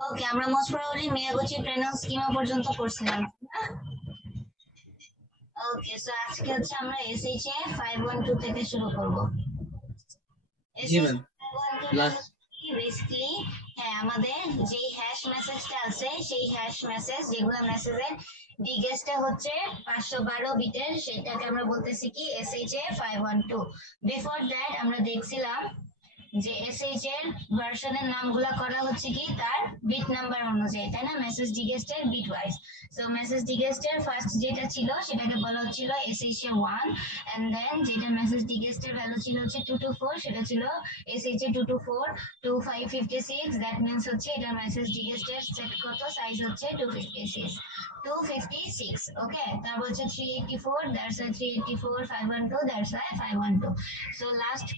ওকে, আমরা most probably মিয়াগুচি প্রেনাল schema পর্যন্ত করছিলাম। ওকে, সো আজকে হচ্ছে আমরা এসএইচ এ 512 থেকে শুরু করব। জি ম্যাম। বেসিক্যালি হ্যাঁ, আমাদের যেই হ্যাশ মেসেজটা আছে সেই হ্যাশ মেসেজ, যেগুলো মেসেজের বিগেস্টটা হচ্ছে 512 বিটের, সেটাকে আমরা বলতেছি কি এসএইচ এ 512। বিফোর দ্যাট আমরা দেখছিলাম যে এসএইচ এর ভার্সনের নামগুলো করা হচ্ছে কি তার বিট নাম্বার অনুযায়ী, তাই না? মেসেজ ডিগেস্টের বিট ওয়াইজ। সো মেসেজ ডিগেস্টের ফার্স্ট যেটা ছিল সেটাকে বলা হচ্ছিল এসএইচ এ 1, এন্ড দেন যেটা মেসেজ ডিগেস্টের ভ্যালু ছিল হচ্ছে 224, সেটা ছিল এসএইচ এ 224 2556। দ্যাট মিন্স হচ্ছে এটা মেসেজ ডিগেস্টের সেট কত সাইজ হচ্ছে 256। ওকে, তারপর হচ্ছে 384, দ্যাটস 384 512, দ্যাটস 512। সো লাস্ট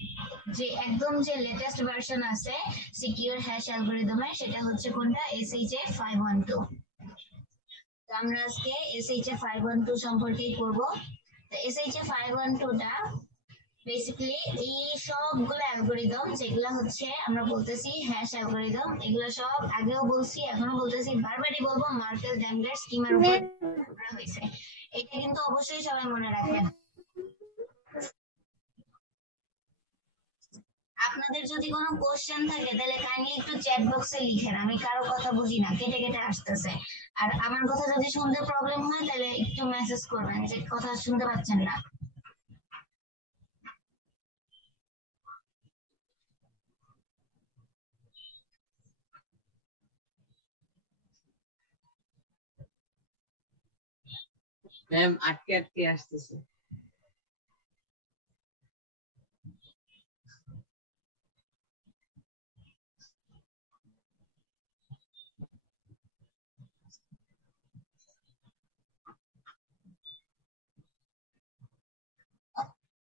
যে একদম যে লেটেস্ট ভার্সন আছে সিকিউর হ্যাশ অ্যালগরিদমের, সেটা হচ্ছে কোনটা? এসএইচ এ 512। তো আমরা আজকে এসএইচ এ 512 সম্পর্কেই করব। তো এসএইচ এ 512 টা বেসিক্যালি এই সবগুলো অ্যালগরিদম যেগুলো হচ্ছে আমরা বলতেছি হ্যাশ অ্যালগরিদম, এগুলো সব আগেও বলছি, এখনো বলতেছি, বারবারই বলবো, মার্কেল ড্যামগার স্কিমের উপর করা হয়েছে। এটা কিন্তু অবশ্যই সবাই মনে রাখবেন। আপনাদের যদি কোনো কোশ্চেন থাকে তাহলে কাইন্ডলি একটু চ্যাট বক্সে লিখেন, আমি কারো কথা বুঝি না, কেটে কেটে আসতেছে। আর আমার কথা যদি শুনতে প্রবলেম হয় তাহলে একটু মেসেজ করবেন যে কথা শুনতে পাচ্ছেন না। ম্যাম আটকে আটকে আসতেছে।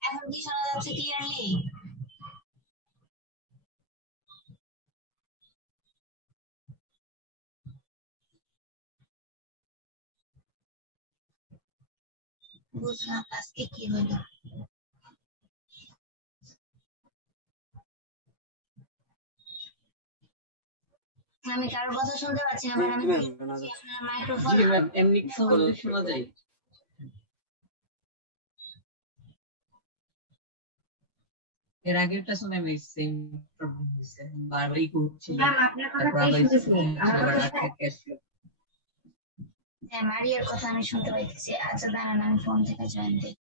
এখন কি শোনা যাচ্ছে ক্লিয়ারলি? বুঝলাম আজকে কি হলো। আমি কারোর কথা শুনতে পাচ্ছি না, বাট আমি আপনার মাইক্রোফোন জি ম্যাম, এমনি শোনা যায়। এর আগেরটা শুনে আমি সেম প্রবলেম হয়েছে, বারবারই করছি। তারপর আবার হ্যাঁ, মারিয়ার কথা আমি শুনতে পাইতেছি। আচ্ছা দাঁড়ান, আমি ফোন থেকে জয়েন দিই।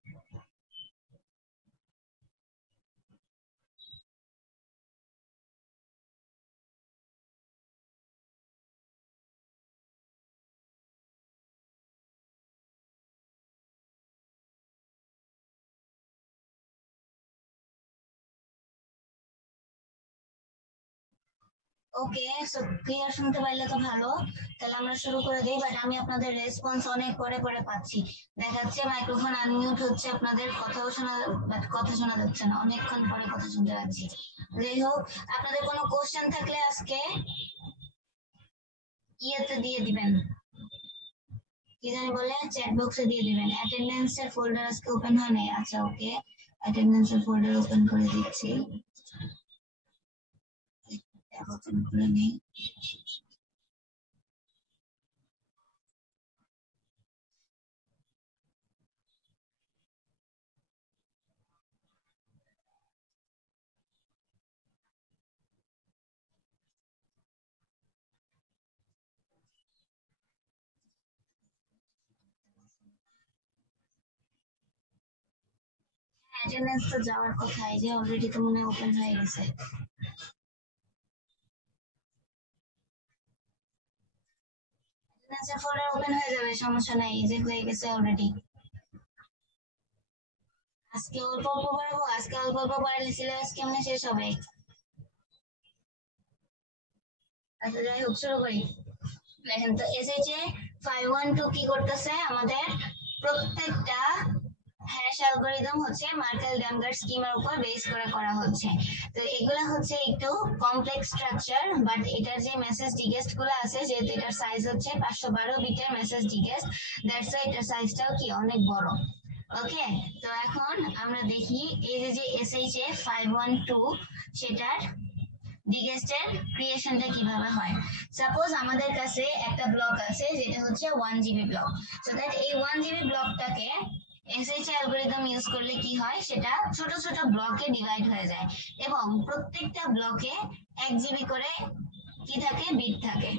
ওকে, সো ক্লিয়ার শুনতে পাইলে তো ভালো, তাহলে আমরা শুরু করে দিই। বাট আমি আপনাদের রেসপন্স অনেক পরে পরে পাচ্ছি, দেখাচ্ছে মাইক্রোফোন আনমিউট হচ্ছে, আপনাদের কথাও শোনা, বাট কথা শোনা যাচ্ছে না, অনেকক্ষণ পরে কথা শুনতে পাচ্ছি। যাই হোক, আপনাদের কোনো কোশ্চেন থাকলে আজকে ইয়েতে দিয়ে দিবেন, কি জানি বলে, চ্যাট বক্সে দিয়ে দিবেন। অ্যাটেন্ডেন্সের ফোল্ডার আজকে ওপেন হয় নাই। আচ্ছা ওকে, অ্যাটেন্ডেন্সের ফোল্ডার ওপেন করে দিচ্ছি, ওপেন করে নেই। অ্যাটেন্ডেন্স তো যাওয়ার কথা, এই যে অলরেডি তো মনে ওপেন হয়ে গেছে। অ্যাটেন্ডেন্সের ফোল্ডার ওপেন হয়ে যাবে, সমস্যা নাই, এই যে হয়ে গেছে অলরেডি। আজকে অল্প অল্প পড়াবো, আজকে অল্প অল্প পড়ালে সিলেবাস কেমনে শেষ হবে? আচ্ছা যাই হোক, শুরু করি। দেখেন তো এসএইচ এ 512 কি করতেছে, আমাদের প্রত্যেকটা হ্যাশ অ্যালগরিদম হচ্ছে মার্কেল ড্যামগার স্কিমের উপর বেস করে করা হচ্ছে। তো এগুলা হচ্ছে একটু কমপ্লেক্স স্ট্রাকচার, বাট এটার যে মেসেজ ডিগেস্ট গুলো আছে, যেহেতু এটার সাইজ হচ্ছে 512 বিটের মেসেজ ডিগেস্ট, দ্যাটস ওয়াই এটার সাইজটাও কি অনেক বড়। ওকে, তো এখন আমরা দেখি এই যে এসএইচ এ 512 সেটার বিগেস্টের ক্রিয়েশনটা কিভাবে হয়। সাপোজ আমাদের কাছে একটা ব্লক আছে যেটা হচ্ছে 1 জিবি ব্লক, সো দ্যাট এই 1 জিবি ব্লকটাকে এসএইচ অ্যালগরিদম ইউজ করলে কি হয়, সেটা ছোট ছোট ব্লকে ডিভাইড হয়ে যায় এবং প্রত্যেকটা ব্লকে 1 জিবি করে কি থাকে, বিট থাকে।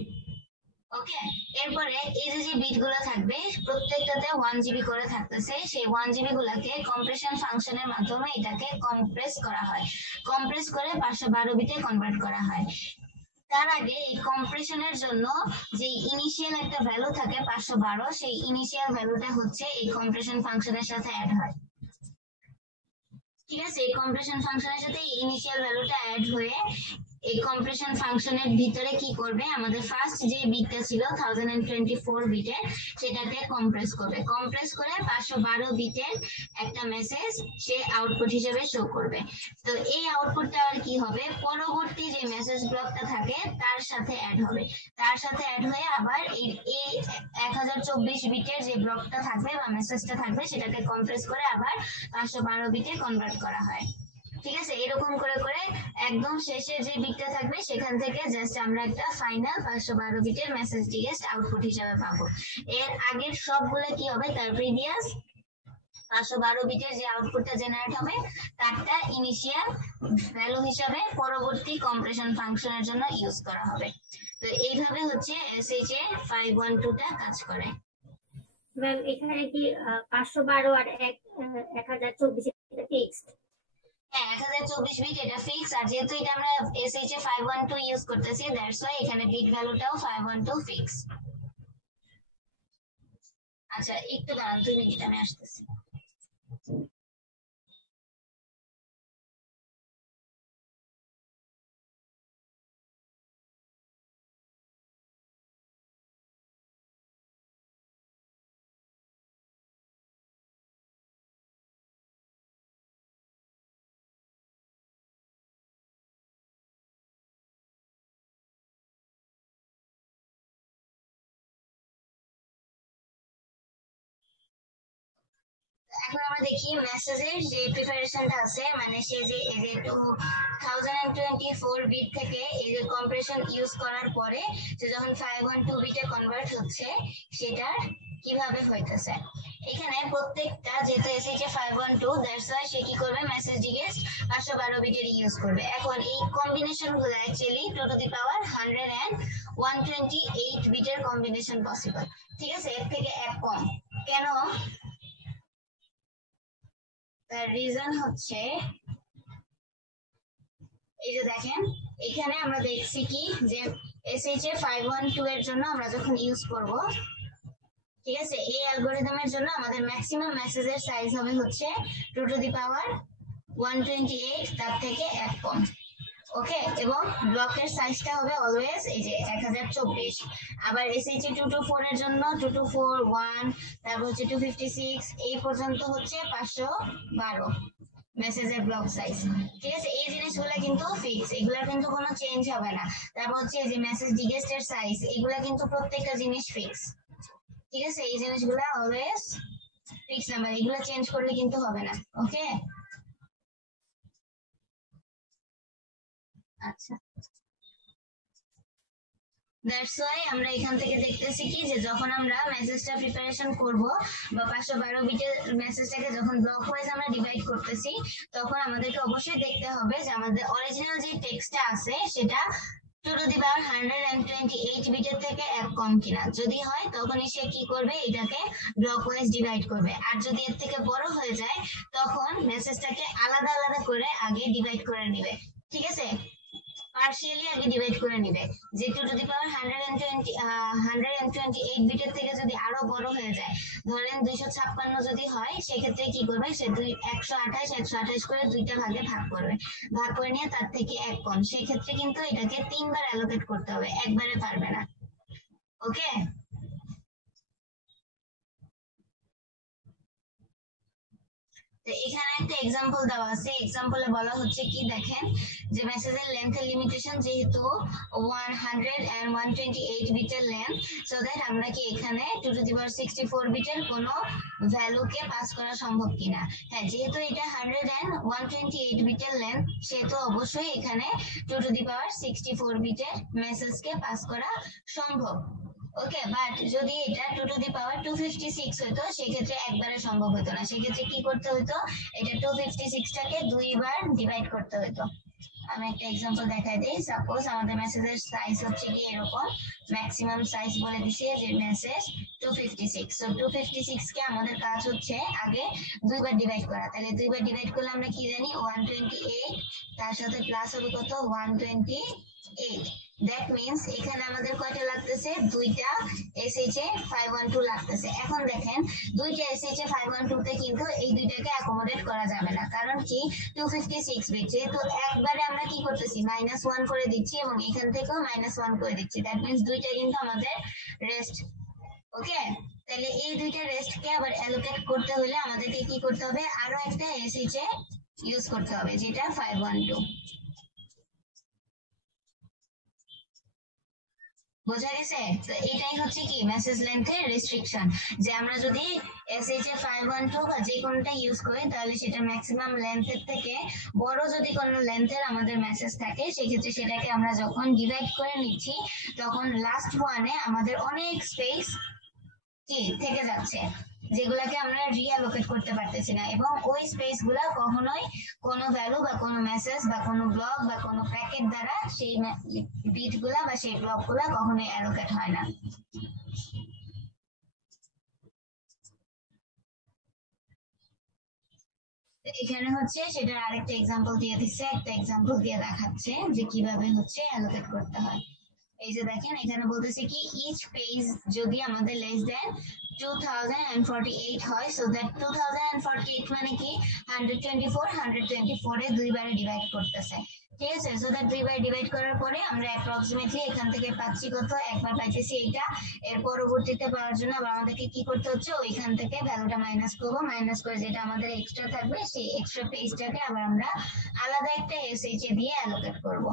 ওকে, এরপরে এই যে বিট গুলো থাকবে প্রত্যেকটাতে 1 জিবি করে থাকতেছে, সেই 1 জিবি গুলাকে কম্প্রেশন ফাংশনের মাধ্যমে এটাকে কম্প্রেস করা হয়, কম্প্রেস করে 512 বিটে কনভার্ট করা হয়। তার আগে এই কম্প্রেশনের জন্য যে ইনিশিয়াল একটা ভ্যালু থাকে 512, সেই ইনিশিয়াল ভ্যালুটা হচ্ছে এই কম্প্রেশন ফাংশনের সাথে অ্যাড হয়। ঠিক আছে, এই কম্প্রেশন ফাংশনের সাথে ইনিশিয়াল ভ্যালুটা অ্যাড হয়ে এই কম্প্রেশন ফাংশনের ভিতরে কি করবে, আমাদের ফার্স্ট যে বিটটা ছিল 1024 বিটের সেটাকে কম্প্রেস করবে, কম্প্রেস করে 512 বিটের একটা মেসেজ সে আউটপুট হিসেবে শো করবে। তো এই আউটপুটটা আর কি হবে, পরবর্তী যে মেসেজ ব্লকটা থাকে তার সাথে অ্যাড হবে, তার সাথে অ্যাড হয়ে আবার এই 1024 বিটের যে ব্লকটা থাকবে বা মেসেজটা থাকবে সেটাকে কম্প্রেস করে আবার 512 বিটে কনভার্ট করা হয়। ঠিক আছে, এরকম করে করে একদম শেষে যে বিটটা থাকবে সেখান থেকে জাস্ট আমরা একটা ফাইনাল 512 বিটের মেসেজ ডিগেস্ট আউটপুট হিসেবে পাবো। এর আগের সবগুলো কি হবে, তার প্রিভিয়াস 512 বিটের যে আউটপুটটা জেনারেট হবে তারটা ইনিশিয়াল ভ্যালু হিসাবে পরবর্তী কম্প্রেশন ফাংশনের জন্য ইউজ করা হবে। তো এইভাবে হচ্ছে এসএইচ 512 টা কাজ করে। ম্যাম এখানে কি 512 আর 1024 এটা ফিক্সড? হ্যাঁ, 1024 বিট এটা ফিক্স, আর যেহেতু এটা আমরা এসএইচ 512 ইউজ করতেছি দ্যাটস ওয়াই এখানে বিট ভ্যালুটাও 512 ফিক্স। আচ্ছা একটু দাঁড়ান 2 মিনিট, আমি আসতেছি। এখন আমরা দেখি মেসেজের যে প্রিপারেশনটা আছে, মানে সে যে এই যে 1024 বিট থেকে এই যে কম্প্রেশন ইউজ করার পরে যে যখন 512 বিটে কনভার্ট হচ্ছে সেটার কিভাবে হইতেছে। এখানে প্রত্যেকটা যেহেতু এসএইচ 512 দ্যাটস ওয়াই সে কি করবে, মেসেজ ডিগেস্ট 512 বিটের ইউজ করবে। এখন এই কম্বিনেশন গুলো actually 2 to the power 100 and 128 বিটের কম্বিনেশন পসিবল। ঠিক আছে, এর থেকে এক কম কেন, তার রিজন হচ্ছে এই যে দেখেন এখানে আমরা দেখছি কি যে এসএইচ 512 এর জন্য আমরা যখন ইউজ করব, ঠিক আছে, এই অ্যালগরিদমের জন্য আমাদের ম্যাক্সিমাম মেসেজের সাইজ হবে হচ্ছে 2 টু দি পাওয়ার 128, তার থেকে এক কম। ওকে, এবং ব্লকের সাইজটা হবে অলওয়েজ এই যে 1024। আবার এসএইচ 224 এর জন্য 224 1, তারপর হচ্ছে 256 এই পর্যন্ত হচ্ছে 512 মেসেজের ব্লক সাইজ। ঠিক আছে, এই জিনিসগুলো কিন্তু ফিক্স, এগুলা কিন্তু কোনো চেঞ্জ হবে না। তারপর হচ্ছে এই যে মেসেজ ডিগেস্টের সাইজ, এগুলা কিন্তু প্রত্যেকটা জিনিস ফিক্স। ঠিক আছে, এই জিনিসগুলো অলওয়েজ ফিক্স নাম্বার, এগুলো চেঞ্জ করলে কিন্তু হবে না। ওকে, আচ্ছা, দ্যাটস ওয়াই আমরা এখান থেকে দেখতেছি কি যে যখন আমরা মেসেজটা প্রিপারেশন করব বা 512 বিটের মেসেজটাকে যখন ব্লক ওয়াইজ আমরা ডিভাইড করতেছি তখন আমাদেরকে অবশ্যই দেখতে হবে যে আমাদের অরিজিনাল যে টেক্সটটা আছে সেটা 2 টু দি পাওয়ার 128 বিটের থেকে এক কম কিনা। যদি হয় তখনই সে কি করবে, এটাকে ব্লক ওয়াইজ ডিভাইড করবে, আর যদি এর থেকে বড় হয়ে যায় তখন মেসেজটাকে আলাদা আলাদা করে আগে ডিভাইড করে নেবে। ঠিক আছে, পার্শিয়ালি আগে ডিভাইড করে নিবে, যে 2 টু দি পাওয়ার 128 বিটের থেকে যদি আরো বড় হয়ে যায়, ধরেন 256 যদি হয়, সেক্ষেত্রে কি করবে, সে 128 করে দুইটা ভাগে ভাগ করবে, ভাগ করে নিয়ে তার থেকে এক কম, সেক্ষেত্রে কিন্তু এটাকে 3 বার অ্যালোকেট করতে হবে, একবারে পারবে না। ওকে, তো এখানে একটা এক্সাম্পল দেওয়া আছে, এক্সাম্পলে বলা হচ্ছে কি দেখেন, যে মেসেজের লেন্থের লিমিটেশন যেহেতু 100 and 128 বিটের লেন্থ, সো দ্যাট আমরা কি এখানে 2 টু দি পাওয়ার 64 বিটের কোনো ভ্যালুকে পাস করা সম্ভব কিনা। হ্যাঁ, যেহেতু এটা 100 and 128 বিটের লেন্থ, সেহেতু অবশ্যই এখানে 2 টু দি পাওয়ার 64 বিটের মেসেজকে পাস করা সম্ভব। ওকে, বাট যদি এটা 2 টু দি পাওয়ার 256 হতো, সেক্ষেত্রে একবারে সম্ভব হতো না। সেক্ষেত্রে কি করতে হতো, এটা 256টাকে 2 বার ডিভাইড করতে হতো। আমি একটা এক্সাম্পল দেখাই দিই। সাপোজ আমাদের মেসেজের সাইজ হচ্ছে কি এরকম, ম্যাক্সিমাম সাইজ বলে দিছি যে মেসেজ 256। সো 256 কে আমাদের কাজ হচ্ছে আগে 2 বার ডিভাইড করা। তাহলে 2 বার ডিভাইড করলে আমরা কি জানি, 128, তার সাথে প্লাস হবে কত, 128। দ্যাট মিন্স এখানে আমাদের কয়টা লাগতেছে, দুইটা SHA 512 লাগতেছে। এখন দেখেন দুইটা SHA 512 তে কিন্তু এই দুইটাকে অ্যাকোমোডেট করা যাবে না, কারণ কি 256 বিট, যেহেতু একবারে আমরা কি করতেছি -1 করে দিচ্ছি এবং এখান থেকেও -1 করে দিচ্ছি। দ্যাট মিন্স দুইটা কিন্তু আমাদের রেস্ট। ওকে, তাহলে এই দুইটা রেস্টকে আবার অ্যালোকেট করতে হলে আমাদেরকে কি করতে হবে, আরো একটা SHA ইউজ করতে হবে, যেটা 512। বোঝা গেছে? তো এটাই হচ্ছে কি মেসেজ লেন্থের রেস্ট্রিকশন, যে আমরা যদি SHA 512 বা যে কোনটা ইউজ করি, তাহলে সেটা ম্যাক্সিমাম লেন্থের থেকে বড় যদি কোনো লেন্থের আমাদের মেসেজ থাকে, সেক্ষেত্রে সেটাকে আমরা যখন ডিভাইড করে নিচ্ছি, তখন লাস্ট ওয়ানে আমাদের অনেক স্পেস কি থেকে যাচ্ছে, যেগুলাকে আমরা রিঅ্যালোকেট করতে পারতেছি না, এবং ওই স্পেস গুলা কখনোই কোনো ভ্যালু বা কোনো মেসেজ বা কোনো ব্লক বা কোনো প্যাকেট দ্বারা সেই বিট গুলা বা সেই ব্লক গুলা কখনোই অ্যালোকেট হয় না। এখানে হচ্ছে সেটার আরেকটা এক্সাম্পল দিয়ে দিচ্ছে, একটা এক্সাম্পল দিয়ে দেখাচ্ছে যে কিভাবে হচ্ছে অ্যালোকেট করতে হয়। এই যে দেখেন এখানে বলতেছে কি, ইচ পেজ যদি আমাদের লেস দেন 2048 হয়, সো দ্যাট 2048 মানে কি 124 এ 2 বারে ডিভাইড করতেছে। ঠিক আছে, সো দ্যাট 2 বার ডিভাইড করার পরে আমরা অ্যাপ্রক্সিমেটলি এখান থেকে পাচ্ছি কত, একবার পাইতেছি এইটা। এর পরবর্তীতে পাওয়ার জন্য আবার আমাদেরকে কি করতে হচ্ছে, ওইখান থেকে ভ্যালুটা মাইনাস করবো, মাইনাস করে যেটা আমাদের এক্সট্রা থাকবে সেই এক্সট্রা পেজটাকে আবার আমরা আলাদা একটা SHA দিয়ে অ্যালোকেট করব।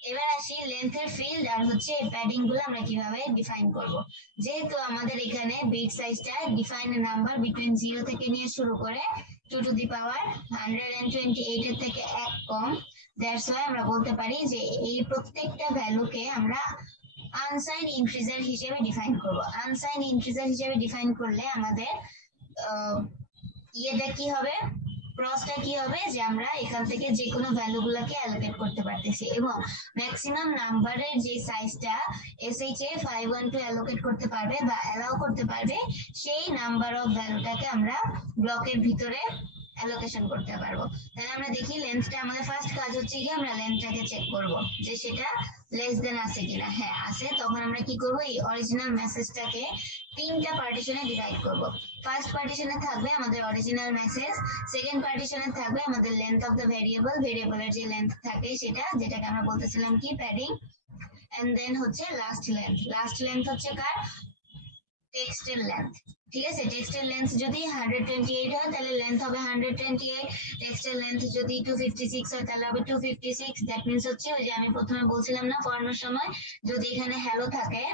এবার আসি লেন্থের ফিল্ড আর হচ্ছে প্যাডিং গুলো আমরা কিভাবে ডিফাইন করব। যেহেতু আমাদের এখানে বিট সাইজটা ডিফাইন নাম্বার বিটুইন 0 থেকে নিয়ে শুরু করে 2 টু দি পাওয়ার 128 এর থেকে এক কম, দ্যাটস ওয়াই আমরা বলতে পারি যে এই প্রত্যেকটা ভ্যালুকে আমরা আনসাইন ইন্টিজার হিসেবে ডিফাইন করব। আনসাইন ইন্টিজার হিসেবে ডিফাইন করলে আমাদের ইয়েটা কি হবে, ক্রসটা কি হবে, যে আমরা এখান থেকে যে কোনো ভ্যালুগুলোকে অ্যালোকেট করতে পারতেছি, এবং ম্যাক্সিমাম নাম্বারের যে সাইজটা SHA 512 অ্যালোকেট করতে পারবে বা অ্যালাউ করতে পারবে, সেই নাম্বার অফ ভ্যালুটাকে আমরা ব্লকের ভিতরে অ্যালোকেশন করতে পারবো। তাহলে আমরা দেখি লেন্থটা, আমাদের ফার্স্ট কাজ হচ্ছে কি আমরা লেন্থটাকে চেক করব যে সেটা লেস দেন আছে কিনা। হ্যাঁ আছে, তখন আমরা কি করব, এই অরিজিনাল মেসেজটাকে 3টা পার্টিশনে ডিভাইড করব। ফার্স্ট পার্টিশনে থাকবে আমাদের অরিজিনাল মেসেজ, সেকেন্ড পার্টিশনে থাকবে আমাদের লেন্থ অফ দ্য ভেরিয়েবল, ভেরিয়েবলের যে লেন্থ থাকে সেটা, যেটাকে আমরা বলতেছিলাম কি প্যাডিং, এন্ড দেন হচ্ছে লাস্ট লেন্থ। লাস্ট লেন্থ হচ্ছে কার, টেক্সটের লেন্থ। ঠিক আছে, টেক্সটের লেন্থ যদি 128 হয় তাহলে লেন্থ হবে 128, টেক্সটের লেন্থ যদি 256 হয় তাহলে হবে 256। দ্যাট মিন্স হচ্ছে ওই যে আমি প্রথমে বলছিলাম না পড়ানোর সময়, যদি এখানে হ্যালো থাকে,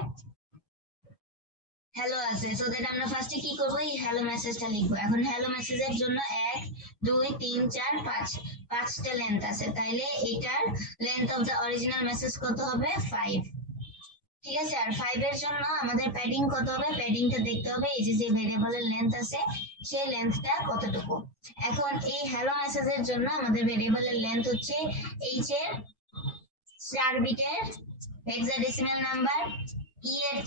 হ্যালো আছে, সো দ্যাট আমরা ফার্স্টে কি করবো, এই হ্যালো মেসেজটা লিখবো। এখন হ্যালো মেসেজের জন্য 1 2 3 4 5 5টা লেন্থ আছে, তাইলে এটার length of the original message কত হবে, 5। ঠিক আছে, আর 5 এর জন্য আমাদের প্যাডিং কত হবে, প্যাডিংটা দেখতে হবে এই যে ভেরিয়েবলের লেন্থ আছে সেই লেন্থটা কতটুকু। এখন এই হ্যালো মেসেজের জন্য আমাদের ভেরিয়েবলের লেন্থ হচ্ছে h এর 4 বিটের হেক্সাডেসিমাল নাম্বার, e এর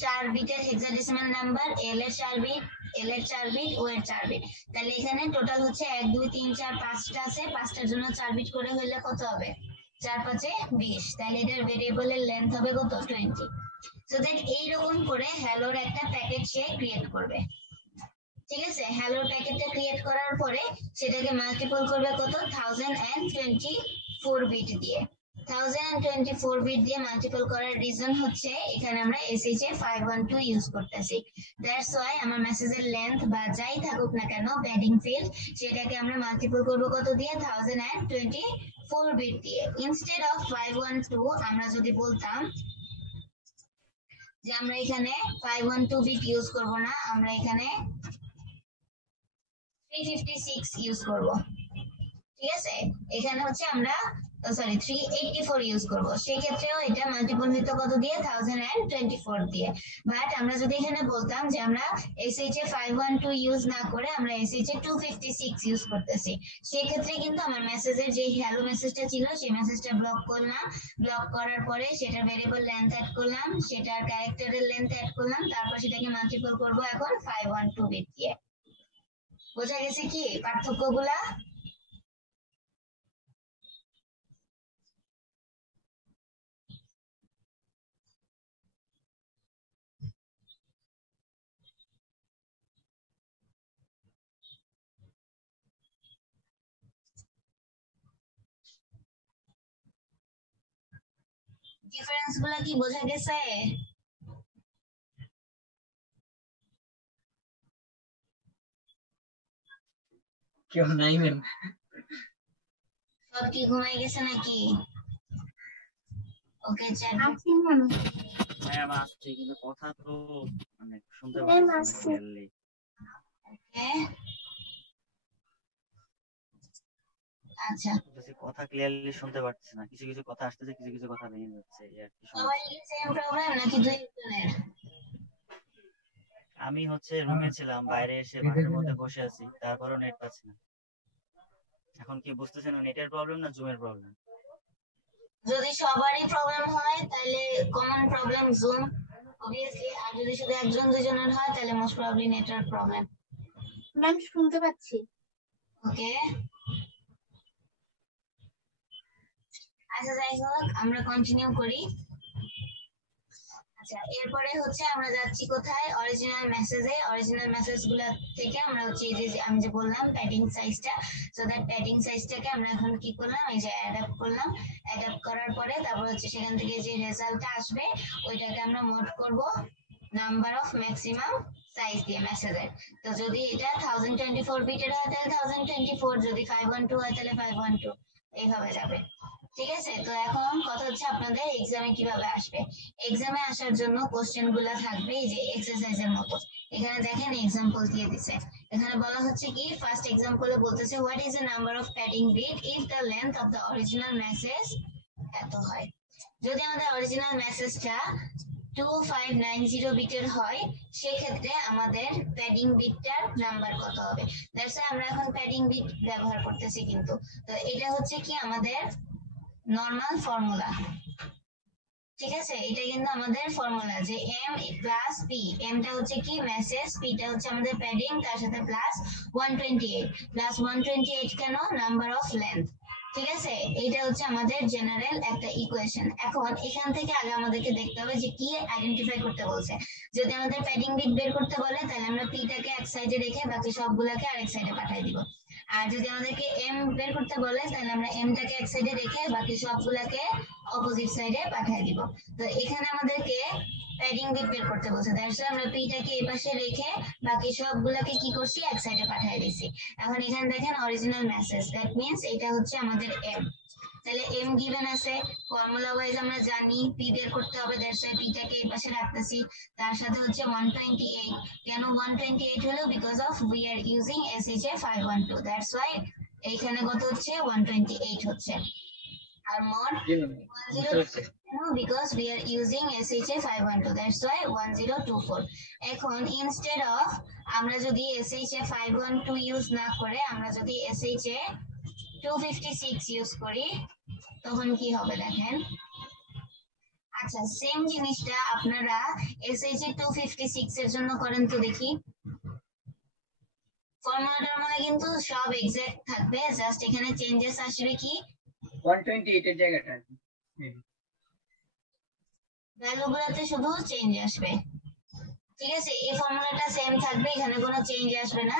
4 বিটের হেক্সাডেসিমাল নাম্বার, l এর 4 বিট, l এর 4 বিট, o এর 4 বিট। তাহলে এখানে টোটাল হচ্ছে 1 2 3 4 5টা আছে, 5টার জন্য 4 বিট করে হইলে কত হবে, 4 5 20। তাহলে এটার ভেরিয়েবলের লেন্থ হবে কত, 20। সো দ্যাট এইরকম করে হ্যালোর একটা প্যাকেট সে ক্রিয়েট করবে। ঠিক আছে, হ্যালোর প্যাকেটটা ক্রিয়েট করার পরে সেটাকে মাল্টিপল করবে কত, 1024 বিট দিয়ে। 1024 বিট দিয়ে মাল্টিপল করার রিজন হচ্ছে এখানে আমরা SHA 512 ইউজ করতেছি। দ্যাটস ওয়াই আমার মেসেজের লেন্থ বা যাই থাকুক না কেন প্যাডিং ফিল্ড সেটাকে আমরা মাল্টিপল করব কত দিয়ে 1024 বিট দিয়ে। ইনস্টেড অফ 512 আমরা যদি বলতাম যে আমরা এখানে 512 বিট ইউজ করব না, আমরা এখানে 356 ইউজ করব। ঠিক আছে, এখানে হচ্ছে আমরা সরি 384 ইউজ করব। সেই ক্ষেত্রেও এটা মাল্টিপল হইতো কত দিয়ে 1024 দিয়ে। বাট আমরা যদি এখানে বলতাম যে আমরা SHA 512 ইউজ না করে আমরা SHA 256 ইউজ করতেছি, সেই ক্ষেত্রে কিন্তু আমার মেসেজের যে হ্যালো মেসেজটা ছিল সেই মেসেজটা ব্লক করলাম। ব্লক করার পরে সেটার ভেরিয়েবল লেন্থ অ্যাড করলাম, সেটার ক্যারেক্টারের লেন্থ অ্যাড করলাম, তারপর সেটাকে মাল্টিপল করব এখন 512 বিট দিয়ে। বোঝা গেছে কি পার্থক্যগুলা? ডিফারেন্স গুলা কি বোঝা গেছে? কেউ নাই ম্যাম। সব কি ঘুমাই গেছে নাকি? ওকে চ্যাট ম্যাম আসছে কিন্তু কথা তো মানে শুনতে পাচ্ছি না ক্লিয়ারলি। ওকে আচ্ছা, কথা ক্লিয়ারলি শুনতে পাচ্ছি না, কিছু কিছু কথা আসতেছে, কিছু কিছু কথা ভেঙে যাচ্ছে, এই আর কি সবাই সমস্যা। কি সেম প্রবলেম নাকি দুই জনের? আমি হচ্ছে রুমে ছিলাম, বাইরে এসে মাঠের মধ্যে বসে আছি, তারপরও নেট পাচ্ছি না। এখন কি বুঝতেছেন নেটের প্রবলেম না জুমের প্রবলেম? যদি সবারই প্রবলেম হয় তাহলে কমন প্রবলেম জুম obviously, আর যদি শুধু একজন দুইজনের হয় তাহলে most probably network problem. Ma'am শুনতে পাচ্ছি। ওকে আচ্ছা, যাই হোক আমরা কন্টিনিউ করি। আচ্ছা, এরপরে হচ্ছে আমরা যাচ্ছি কোথায়? অরিজিনাল মেসেজে। অরিজিনাল মেসেজগুলো থেকে আমরা হচ্ছে এই যে আমি যে বললাম প্যাডিং সাইজটা, সো দ্যাট প্যাডিং সাইজটাকে আমরা এখন কি করলাম, এই যে অ্যাডাপ্ট করলাম। অ্যাডাপ্ট করার পরে তারপর হচ্ছে সেখান থেকে যে রেজাল্টটা আসবে ওইটাকে আমরা মোড করব নাম্বার অফ ম্যাক্সিমাম সাইজ দিয়ে মেসেজের। তো যদি এটা 1024 বিটের হয় তাহলে 1024, যদি 512 হয় তাহলে 512, এইভাবে যাবে। ঠিক আছে, তো এখন কথা হচ্ছে আপনাদের এক্সামে কিভাবে আসবে। এক্সামে আসার জন্য কোশ্চেন গুলা থাকবে এই যে এক্সারসাইজের মতো। এখানে দেখেন এক্সাম্পল দিয়ে দিছে। এখানে বলা হচ্ছে কি, ফার্স্ট এক্সাম্পলে বলতেছে what is the number of padding bit if the length of the original message এত হয়। যদি আমাদের অরিজিনাল মেসেজটা 2590 বিটের হয় সেক্ষেত্রে আমাদের প্যাডিং বিটটার নাম্বার কত হবে। দ্যাটস আমরা এখন প্যাডিং বিট ব্যবহার করতেছি, কিন্তু তো এটা হচ্ছে কি আমাদের নরমাল ফর্মুলা। ঠিক আছে, এটা কিন্তু আমাদের ফর্মুলা যে m প্লাস p। mটা হচ্ছে কি মেসেজ, pটা হচ্ছে আমাদের প্যাডিং, তার সাথে প্লাস 128 প্লাস 128 কেন, নাম্বার অফ লেন্থ। ঠিক আছে, এটা হচ্ছে আমাদের জেনারেল একটা ইকুয়েশন। এখন এখান থেকে আগে আমাদেরকে দেখতে হবে যে কি আইডেন্টিফাই করতে বলছে। যদি আমাদের প্যাডিং বিট বের করতে বলে তাহলে আমরা pটাকে এক সাইডে রেখে বাকি সবগুলোকে আরেক সাইডে পাঠিয়ে দিব। আর যদি আমাদেরকে m বের করতে বলে তাহলে আমরা mটাকে এক সাইডে রেখে বাকি সবগুলোকে অপোজিট সাইডে পাঠিয়ে দিব। তো এখানে আমাদেরকে প্যাডিং বিট বের করতে বলছে, দ্যাটস আমরা pটাকে এই পাশে রেখে বাকি সবগুলোকে কি করছি, এক সাইডে পাঠিয়ে দিছি। এখন এখানে দেখেন অরিজিনাল মেসেজ, দ্যাট মিন্স এটা হচ্ছে আমাদের m। তাহলে m গিভেন আছে, ফর্মুলা ওয়াইজ আমরা জানি p বের করতে হবে, দ্যাটস pটাকে এই পাশে রাখতেছি। তার সাথে হচ্ছে 128। কেন 128 হলো, because of we are using SHA 512, that's why এইখানে কত হচ্ছে 128 হচ্ছে। আর mode 10, because we are using SHA 512, that's why 1024. এখন instead of আমরা যদি SHA 512 ইউজ না করে আমরা যদি SHA 256 ইউজ করি তখন কি হবে দেখেন। আচ্ছা, সেম জিনিসটা আপনারা SHA 256 এর জন্য করেন তো দেখি। ফর্মুলাটার মধ্যে কিন্তু সব এক্সাক্ট থাকবে, জাস্ট এখানে চেঞ্জেস আসবে কি 128 এর জায়গাটা ভ্যালুগুলোতে শুধু চেঞ্জ আসবে। ঠিক আছে, এই ফর্মুলাটা সেম থাকবে, এখানে কোনো চেঞ্জ আসবে না,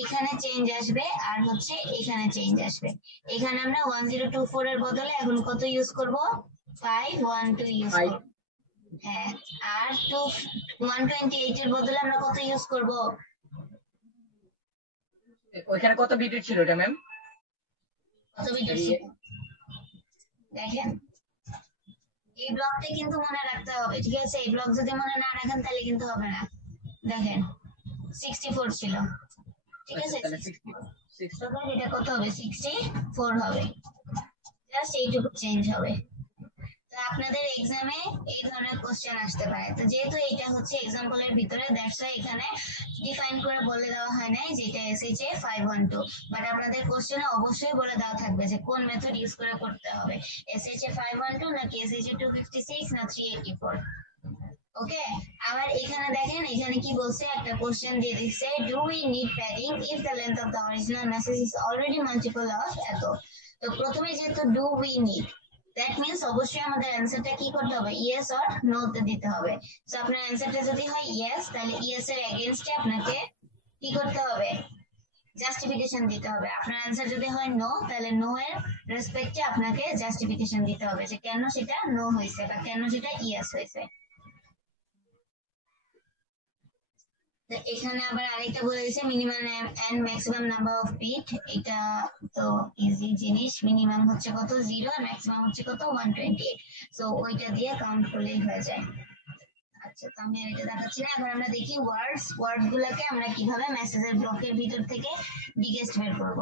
এখানে চেঞ্জ আসবে আর হচ্ছে এখানে চেঞ্জ আসবে। এখানে আমরা 1024 এর বদলে এখন কত ইউজ করব, 512 ইউজ Five. করব। হ্যাঁ, আর 128 এর বদলে আমরা কত ইউজ করব, ওইখানে কত বিটের ছিল এটা ম্যাম? কত বিটের ছিল দেখেন, এই ব্লকটা কিন্তু মনে রাখতে হবে, ঠিক আছে, এই ব্লক যদি মনে না রাখেন তাহলে কিন্তু হবে না। দেখেন 64 ছিল, ঠিক আছে, তাহলে 66 তখন এটা কত হবে, 64 হবে, জাস্ট এইটুকু চেঞ্জ হবে। তো আপনাদের এক্সামে এই ধরনের কোশ্চেন আসতে পারে। তো যেহেতু এটা হচ্ছে এক্সাম্পলের ভিতরে, দ্যাটস ওয়াই এখানে ডিফাইন করে বলে দেওয়া হয় নাই যে এটা এসএইচএ 512, বাট আপনাদের কোশ্চেনে অবশ্যই বলে দেওয়া থাকবে যে কোন মেথড ইউজ করে করতে হবে, এসএইচএ 512 নাকি এসএইচএ 256 না 384। ওকে, আবার এখানে দেখেন, এখানে কি বলছে, একটা কোশ্চেন দিয়ে দিচ্ছে, do we need padding if the length of the original message is already multiple of এত। তো প্রথমে যেহেতু do we need, that means অবশ্যই আমাদের অ্যান্সারটা কি করতে হবে, ইয়েস অর নো তে দিতে হবে। সো আপনার অ্যান্সারটা যদি হয় ইয়েস, তাহলে ইয়েস এর এগেইনস্টে আপনাকে কি করতে হবে, জাস্টিফিকেশন দিতে হবে। আপনার অ্যান্সার যদি হয় নো, তাহলে নো এর রেসপেক্টে আপনাকে জাস্টিফিকেশন দিতে হবে যে কেন সেটা নো হয়েছে বা কেন সেটা ইয়েস হয়েছে। এখানে আবার আরেকটা বলে দিয়েছে minimum and maximum number of bit, এটা তো ইজি জিনিস, মিনিমাম হচ্ছে কত 0 আর ম্যাক্সিমাম হচ্ছে কত 128, সো ওইটা দিয়ে কাউন্ট করলেই হয়ে যায়। আচ্ছা, তো আমি এটা দেখাচ্ছি না, এখন আমরা দেখি ওয়ার্ড গুলাকে আমরা কিভাবে মেসেজের ব্লকের ভিতর থেকে বিগেস্ট বের করব।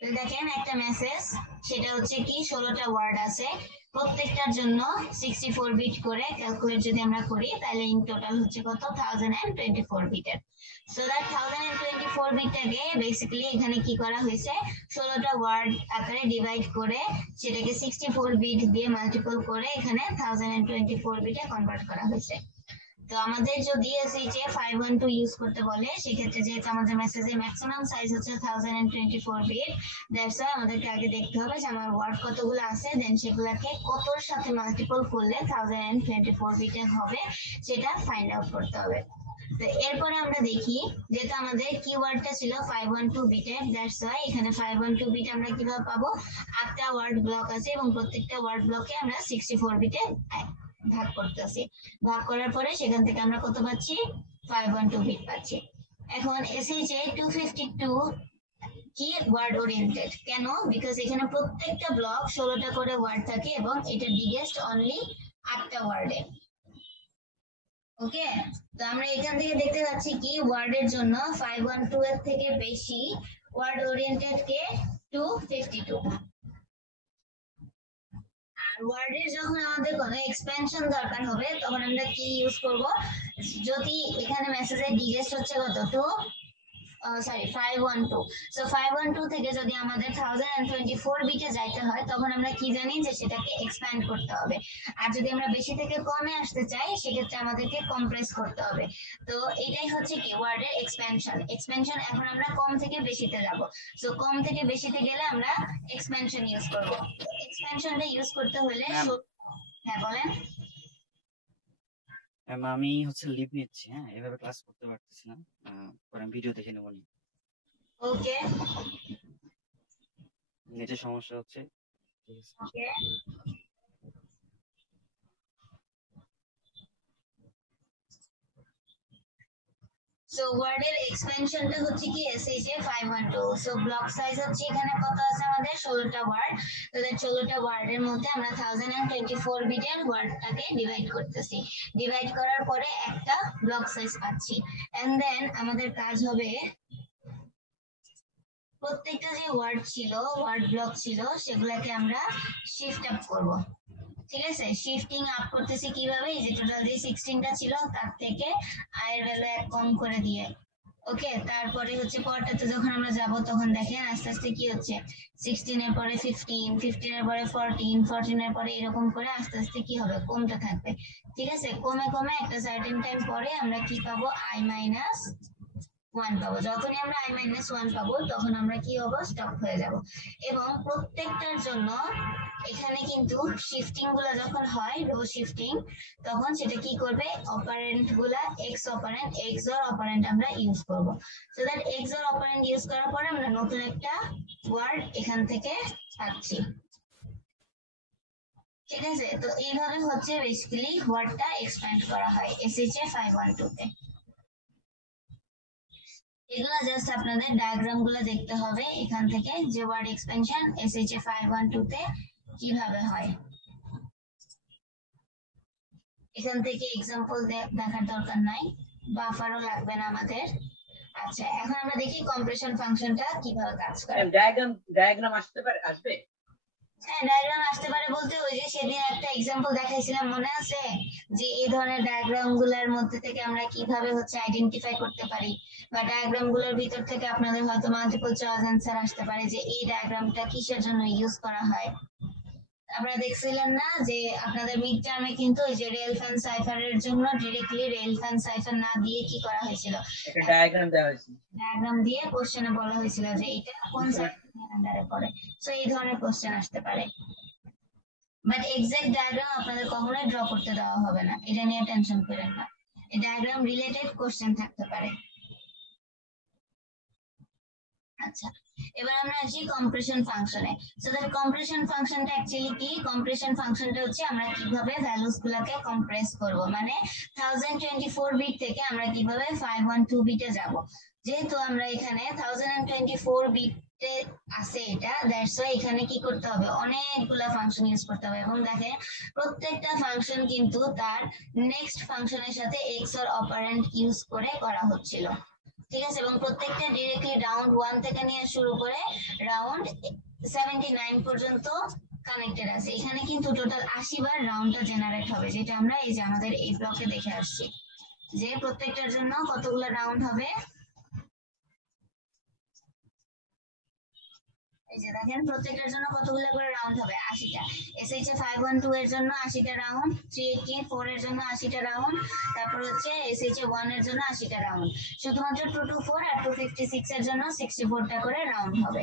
তো দেখেন একটা মেসেজ, সেটা হচ্ছে কি 16টা ওয়ার্ড আছে, প্রত্যেকটার জন্য 64 বিট করে ক্যালকুলেট যদি আমরা করি তাহলে ইন টোটাল হচ্ছে কত 1024 বিটের। সো দ্যাট 1024 বিটটাকে বেসিক্যালি এখানে কি করা হয়েছে, 16টা ওয়ার্ড আকারে ডিভাইড করে সেটাকে 64 বিট দিয়ে মাল্টিপল করে এখানে 1024 বিটে কনভার্ট করা হয়েছে। তো আমাদের যদি এসএইচএ 512 ইউজ করতে বলে, সেক্ষেত্রে যেহেতু আমাদের মেসেজের ম্যাক্সিমাম সাইজ হচ্ছে 1024 বিট, দ্যাটস ওয়াই আমাদেরকে আগে দেখতে হবে যে আমার ওয়ার্ড কতগুলো আছে, দেন সেগুলোকে কতর সাথে মাল্টিপল করলে 1024 বিটের হবে সেটা ফাইন্ড আউট করতে হবে। তো এরপরে আমরা দেখি, যেহেতু আমাদের কিওয়ার্ডটা ছিল 512 বিটের, দ্যাটস ওয়াই এখানে 512 বিট আমরা কিভাবে পাবো, 8টা ওয়ার্ড ব্লক আছে এবং প্রত্যেকটা ওয়ার্ড ব্লকে আমরা 64 বিটে ভাগ করতেছি, ভাগ করার পরে সেখান থেকে আমরা কত পাচ্ছি, 512 বিট পাচ্ছি। এখন এসএইচএ 252 কি ওয়ার্ড ওরিয়েন্টেড, কেন, বিকজ এখানে প্রত্যেকটা ব্লক 16টা করে ওয়ার্ড থাকে এবং এটা বিগেস্ট অনলি 8টা ওয়ার্ডে। ওকে, তো আমরা এখান থেকে দেখতে পাচ্ছি কি ওয়ার্ডের জন্য 512 এর থেকে বেশি ওয়ার্ড ওরিয়েন্টেড কে 252। আর ওয়ার্ডের যখন আমাদের কোনো এক্সপেনশন দরকার হবে তখন আমরা কি ইউজ করব, যদি এখানে মেসেজের ডিগেস্ট হচ্ছে কত 512, সো 512 থেকে যদি আমাদের 1024 বিটে যাইতে হয় তখন আমরা কি জানি যে সেটাকে এক্সপ্যান্ড করতে হবে, আর যদি আমরা বেশি থেকে কমে আসতে চাই সেক্ষেত্রে আমাদেরকে কম্প্রেস করতে হবে। তো এটাই হচ্ছে কি ওয়ার্ডের এক্সপেনশন। এখন আমরা কম থেকে বেশিতে যাব, সো কম থেকে বেশিতে গেলে আমরা এক্সপেনশন ইউজ করব। এক্সপেনশনটা ইউজ করতে হলে হ্যাঁ বলেন। ম্যাম আমি হচ্ছে লিভ নিচ্ছি, হ্যাঁ এভাবে ক্লাস করতে পারতেছি না, পরে আমি ভিডিও দেখে নেবো। ওকে, নেটের সমস্যা হচ্ছে, ঠিক আছে। ওকে, সো ওয়ার্ডের এক্সপেনশনটা হচ্ছে কি এসএইচএ 512, সো ব্লক সাইজ হচ্ছে এখানে কত আছে আমাদের 16টা ওয়ার্ড, তাহলে 16টা ওয়ার্ডের মধ্যে আমরা 1024 বিটের ওয়ার্ডটাকে ডিভাইড করতেছি, ডিভাইড করার পরে একটা ব্লক সাইজ পাচ্ছি, এন্ড দেন আমাদের কাজ হবে প্রত্যেকটা যে ওয়ার্ড ছিল, ওয়ার্ড ব্লক ছিল, সেগুলোকে আমরা শিফট আপ করব। ঠিক আছে, শিফটিং আপ করতেছি কিভাবে, এই যে টোটাল যে 16টা ছিল তার থেকে আয়ের ভ্যালু 1 কম করে দিয়ে। ওকে, তারপরে হচ্ছে পরটাতে যখন আমরা যাব তখন দেখেন আস্তে আস্তে কি হচ্ছে, 16 এর পরে 15, 15 এর পরে 14, 14 এর পরে এরকম করে আস্তে আস্তে কি হবে, কমতে থাকবে। ঠিক আছে, কমে কমে একটা সার্টেন টাইম পরে আমরা কি পাবো, i - 1 পাবো। যখনই আমরা i-1 পাবো তখন আমরা কি হবো, স্টপ হয়ে যাব। এবং প্রত্যেকটার জন্য এখানে কিন্তু শিফটিং গুলা যখন হয়, রো শিফটিং, তখন সেটা কি করবে, অপারেন্ট গুলা এক্স অপারেন্ট, এক্সর অপারেন্ট আমরা ইউজ করব। So that XOR operant use করার পরে আমরা নতুন একটা ওয়ার্ড এখান থেকে পাচ্ছি। ঠিক আছে, তো এইভাবে হচ্ছে বেসিক্যালি ওয়ার্ডটা এক্সপ্যান্ড করা হয় এসএইচএ 512 তে। এগুলা জাস্ট আপনাদের ডায়াগ্রাম গুলো দেখতে হবে এখান থেকে, যে ওয়ার্ড এক্সপেনশন এসএইচএ 512 তে কিভাবে হয়। এখান থেকে এক্সাম্পল দেখার দরকার নাই, বাফারও লাগবে না আমাদের। আচ্ছা, এখন আমরা দেখি কম্প্রেশন ফাংশনটা কিভাবে কাজ করে। ডায়াগ্রাম আসবে। হ্যাঁ, ডায়াগ্রাম আসতে পারে বলতে ওই যে সেদিন একটা এক্সাম্পল দেখাইছিলাম, মনে আছে, যে এই ধরনের ডায়াগ্রাম গুলোর মধ্যে থেকে আমরা কিভাবে হচ্ছে আইডেন্টিফাই করতে পারি, বা ডায়াগ্রাম গুলোর ভিতর থেকে আপনাদের হয়তো মাল্টিপল চয়েস অ্যান্সার আসতে পারে যে এই ডায়াগ্রামটা কিসের জন্য ইউজ করা হয়। আপনারা দেখছিলেন না যে আপনাদের মিড টার্মে কিন্তু ওই যে রেলফ্যান সাইফারের জন্য ডিরেক্টলি রেলফ্যান সাইফার না দিয়ে কি করা হয়েছিল, একটা ডায়াগ্রাম দেওয়া হয়েছিল, ডায়াগ্রাম দিয়ে কোশ্চেনে বলা হয়েছিল যে এটা কোন সাইফারের আন্ডারে পড়ে। সো এই ধরনের কোশ্চেন আসতে পারে, বাট এক্সাক্ট ডায়াগ্রাম আপনাদের কখনোই ড্র করতে দেওয়া হবে না, এটা নিয়ে টেনশন করেন না। এই ডায়াগ্রাম রিলেটেড কোশ্চেন থাকতে পারে। আচ্ছা, এবার আমরা আসি কম্প্রেশন ফাংশনে। সো দ্যাট কম্প্রেশন ফাংশনটা অ্যাকচুয়ালি কি, কম্প্রেশন ফাংশনটা হচ্ছে আমরা কিভাবে ভ্যালুস গুলাকে কম্প্রেস করব, মানে 1024 বিট থেকে আমরা কিভাবে 512 বিটে যাব। যেহেতু আমরা এখানে 1024 বিটে আছে এটা, দ্যাটস ওয়াই এখানে কি করতে হবে, অনেকগুলা ফাংশন ইউজ করতে হবে। এবং দেখেন প্রত্যেকটা ফাংশন কিন্তু তার নেক্সট ফাংশনের সাথে এক্সর অপারেন্ট ইউজ করে করা হচ্ছিল। ঠিক আছে, এবং প্রত্যেকটা ডিরেক্টলি রাউন্ড 1 থেকে নিয়ে শুরু করে রাউন্ড 79 পর্যন্ত কানেক্টেড আছে। এখানে কিন্তু টোটাল 80 বার রাউন্ডটা জেনারেট হবে, যেটা আমরা এই যে আমাদের এই ব্লকে দেখে আসছি যে প্রত্যেকটার জন্য কতগুলো রাউন্ড হবে। এই যে দেখেন প্রত্যেকটার জন্য কতগুলো করে রাউন্ড হবে, 80টা। এসএইচএ 512 এর জন্য 80টা রাউন্ড, 384 এর জন্য 80টা রাউন্ড, তারপর হচ্ছে এসএইচএ 1 এর জন্য 80টা রাউন্ড। শুধুমাত্র 224 আর 256 এর জন্য 64টা করে রাউন্ড হবে।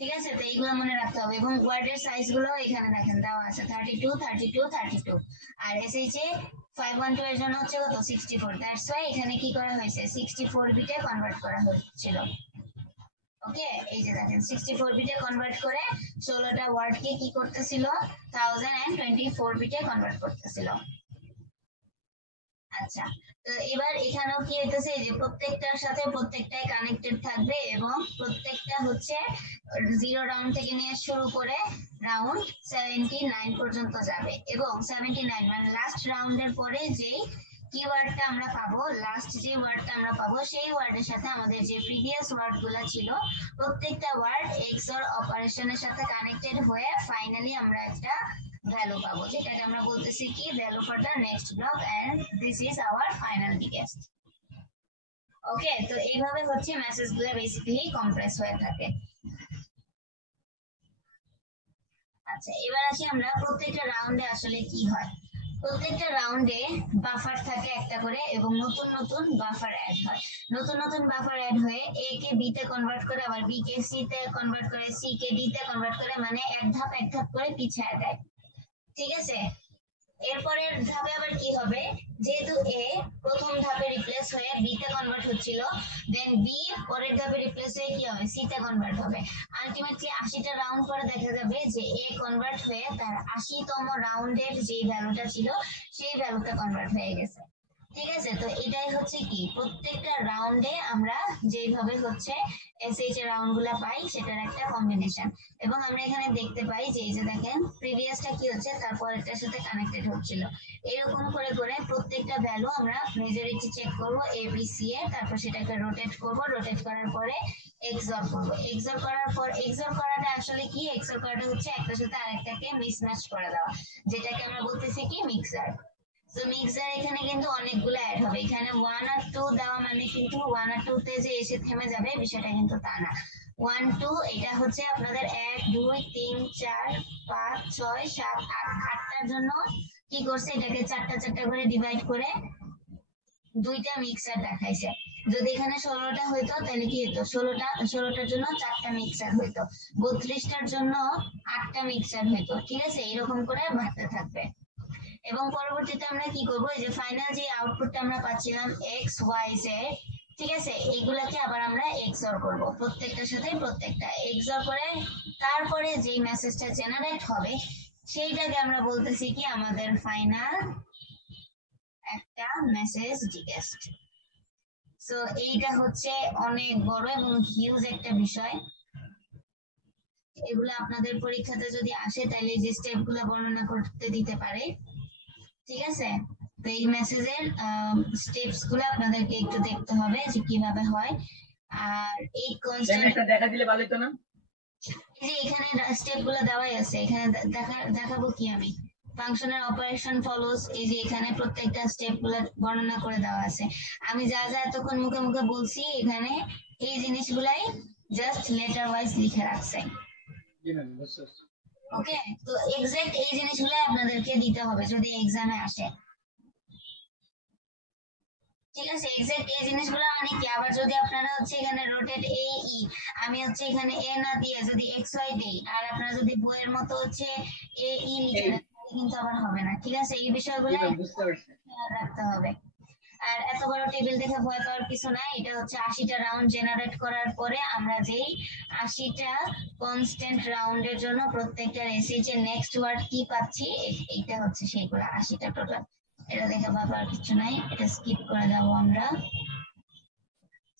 ঠিক আছে, তো এইগুলো মনে রাখতে হবে। এবং ওয়ার্ডের সাইজ গুলো এখানে দেখেন দেওয়া আছে 32 32 32। আর এসএইচএ 512 এর জন্য হচ্ছে কত, 64। দ্যাটস ওয়াই এখানে কি করা হয়েছে, 64 বিটে কনভার্ট করা হয়েছিল। ওকে, এই যে দেখেন 64 বিটে কনভার্ট করে 16টা ওয়ার্ডকে কি করতেছিল, 1024 বিটে কনভার্ট করতেছিল। আচ্ছা, তো এবার এখানেও কি হইতেছে, যে প্রত্যেকটার সাথে প্রত্যেকটাই কানেক্টেড থাকবে এবং প্রত্যেকটা হচ্ছে 0 রাউন্ড থেকে নিয়ে শুরু করে রাউন্ড 79 পর্যন্ত যাবে। এবং 79 মানে লাস্ট রাউন্ডের পরে যেই কিওয়ার্ডটা আমরা পাবো, লাস্ট যে ওয়ার্ডটা আমরা পাবো, সেই ওয়ার্ডের সাথে আমাদের যে প্রিভিয়াস ওয়ার্ড গুলা ছিল প্রত্যেকটা ওয়ার্ড এক্সর অপারেশনের সাথে কানেক্টেড হয়ে ফাইনালি আমরা একটা ভ্যালু পাবো, যেটাকে আমরা বলতেছি কি value for the next block, and this is our final digest. Okay, তো এইভাবে হচ্ছে মেসেজ গুলো বেসিক্যালি কম্প্রেস হয়ে থাকে। আচ্ছা, এবার আসি আমরা প্রত্যেকটা রাউন্ডে আসলে কি হয়। প্রত্যেকটা রাউন্ডে বাফার থাকে একটা করে এবং নতুন নতুন বাফার অ্যাড হয়। নতুন নতুন বাফার অ্যাড হয়ে এ কে বি তে কনভার্ট করে, আবার বি কে সি তে কনভার্ট করে, সি কে ডি তে কনভার্ট করে, মানে এক ধাপ করে পিছিয়ে দেয়। ঠিক আছে, এরপরের ধাপে আবার কি হবে, যেহেতু এ প্রথম ধাপে রিপ্লেস হয়ে বি তে কনভার্ট হচ্ছিল, দেন বি পরের ধাপে রিপ্লেস হয়ে কি হবে, সি তে কনভার্ট হবে। আলটিমেটলি 80টা রাউন্ড পরে দেখা যাবে যে এ কনভার্ট হয়ে তার 80তম রাউন্ডের যে ভ্যালুটা ছিল সেই ভ্যালুটা কনভার্ট হয়ে গেছে। ঠিক আছে, তো এটাই হচ্ছে কি প্রত্যেকটা রাউন্ডে আমরা যেভাবে হচ্ছে এসএইচ এর রাউন্ড গুলা পাই সেটার একটা কম্বিনেশন। এবং আমরা এখানে দেখতে পাই যে এই যে দেখেন প্রিভিয়াসটা কি হচ্ছে তারপর এটার সাথে কানেক্টেড হচ্ছিল। এরকম করে করে প্রত্যেকটা ভ্যালু আমরা মেজরিটি চেক করব এ বি সি এ, তারপর সেটাকে রোটেট করব, রোটেট করার পরে এক্সর করব। এক্সর করার পর এক্সর করাটা আসলে কি, এক্সর করাটা হচ্ছে একটার সাথে আরেকটাকে মিসম্যাচ করে দেওয়া, যেটাকে আমরা বলতেছি কি মিক্সার। তো মিক্সার এখানে কিন্তু অনেকগুলো অ্যাড হবে, এখানে 1 আর 2 দেওয়া মানে কিন্তু 1 আর 2 তে যে এসে থেমে যাবে বিষয়টা কিন্তু তা না। 1 2 এটা হচ্ছে আপনাদের 1 2 3 4 5 6 7 8 8টার জন্য কি করছে, এটাকে চারটা চারটা করে ডিভাইড করে দুইটা মিক্সার দেখাইছে। যদি এখানে 16টা হইতো তাহলে কি হতো, 16টার জন্য 4টা মিক্সার হইতো, 32টার জন্য 8টা মিক্সার হইতো। ঠিক আছে, এরকম করে বাড়তে থাকবে। এবং পরবর্তীতে আমরা কি করবো, এই যে ফাইনাল যে আউটপুটটা আমরা পাচ্ছিলাম এক্স ওয়াই জেড, ঠিক আছে, এইগুলাকে আবার আমরা এক্সঅর করব, প্রত্যেকটার সাথে প্রত্যেকটা এক্সঅর করে তারপরে যে মেসেজটা জেনারেট হবে সেইটাকে আমরা বলতেছি কি আমাদের ফাইনাল একটা মেসেজ রিকোয়েস্ট। সো এইটা হচ্ছে অনেক বড় এবং হিউজ একটা বিষয়। এগুলো আপনাদের পরীক্ষাতে যদি আসে তাহলে যে স্টেপ গুলো বর্ণনা করতে দিতে পারে। ঠিক আছে, তো এই মেসেজের স্টেপস গুলো আপনাদেরকে একটু দেখতে হবে যে কিভাবে হয়। আর এই কনস্ট্যান্ট একটা দেখা দিলে ভালো হতো না? এই যে এখানে স্টেপ গুলো দেওয়াই আছে, এখানে দেখাবো কি আমি, ফাংশনের অপারেশন ফলোস, এই যে এখানে প্রত্যেকটা স্টেপ গুলো বর্ণনা করে দেওয়া আছে। আমি যা যা এতক্ষণ মুখে মুখে বলছি এখানে এই জিনিসগুলাই জাস্ট লেটার ওয়াইজ লিখে রাখছে। ওকে, তো এক্সাক্ট এই জিনিসগুলো আপনাদেরকে দিতে হবে যদি এক্সামে আসে। ঠিক আছে, এক্সাক্ট এই জিনিসগুলো মানে কি, আবার যদি আপনারা হচ্ছে এখানে রোটেট এ ই, আমি হচ্ছে এখানে এ না দিয়ে যদি এক্স ওয়াই দেই, আর আপনারা যদি বইয়ের মতো হচ্ছে এ ই লিখে দেন কিন্তু আবার হবে না। ঠিক আছে, এই বিষয়গুলো খেয়াল রাখতে হবে। আর এত বড় টেবিল দেখে ভয় পাওয়ার কিছু নাই, এটা হচ্ছে 80টা রাউন্ড জেনারেট করার পরে আমরা যেই 80টা কনস্ট্যান্ট রাউন্ডের জন্য প্রত্যেকটার এসএইচ এর নেক্সট ওয়ার্ড কি পাচ্ছি, এইটা হচ্ছে সেইগুলো 80টা টোটাল। এটা দেখে ভয় পাওয়ার কিছু নাই, এটা স্কিপ করে দেবো আমরা।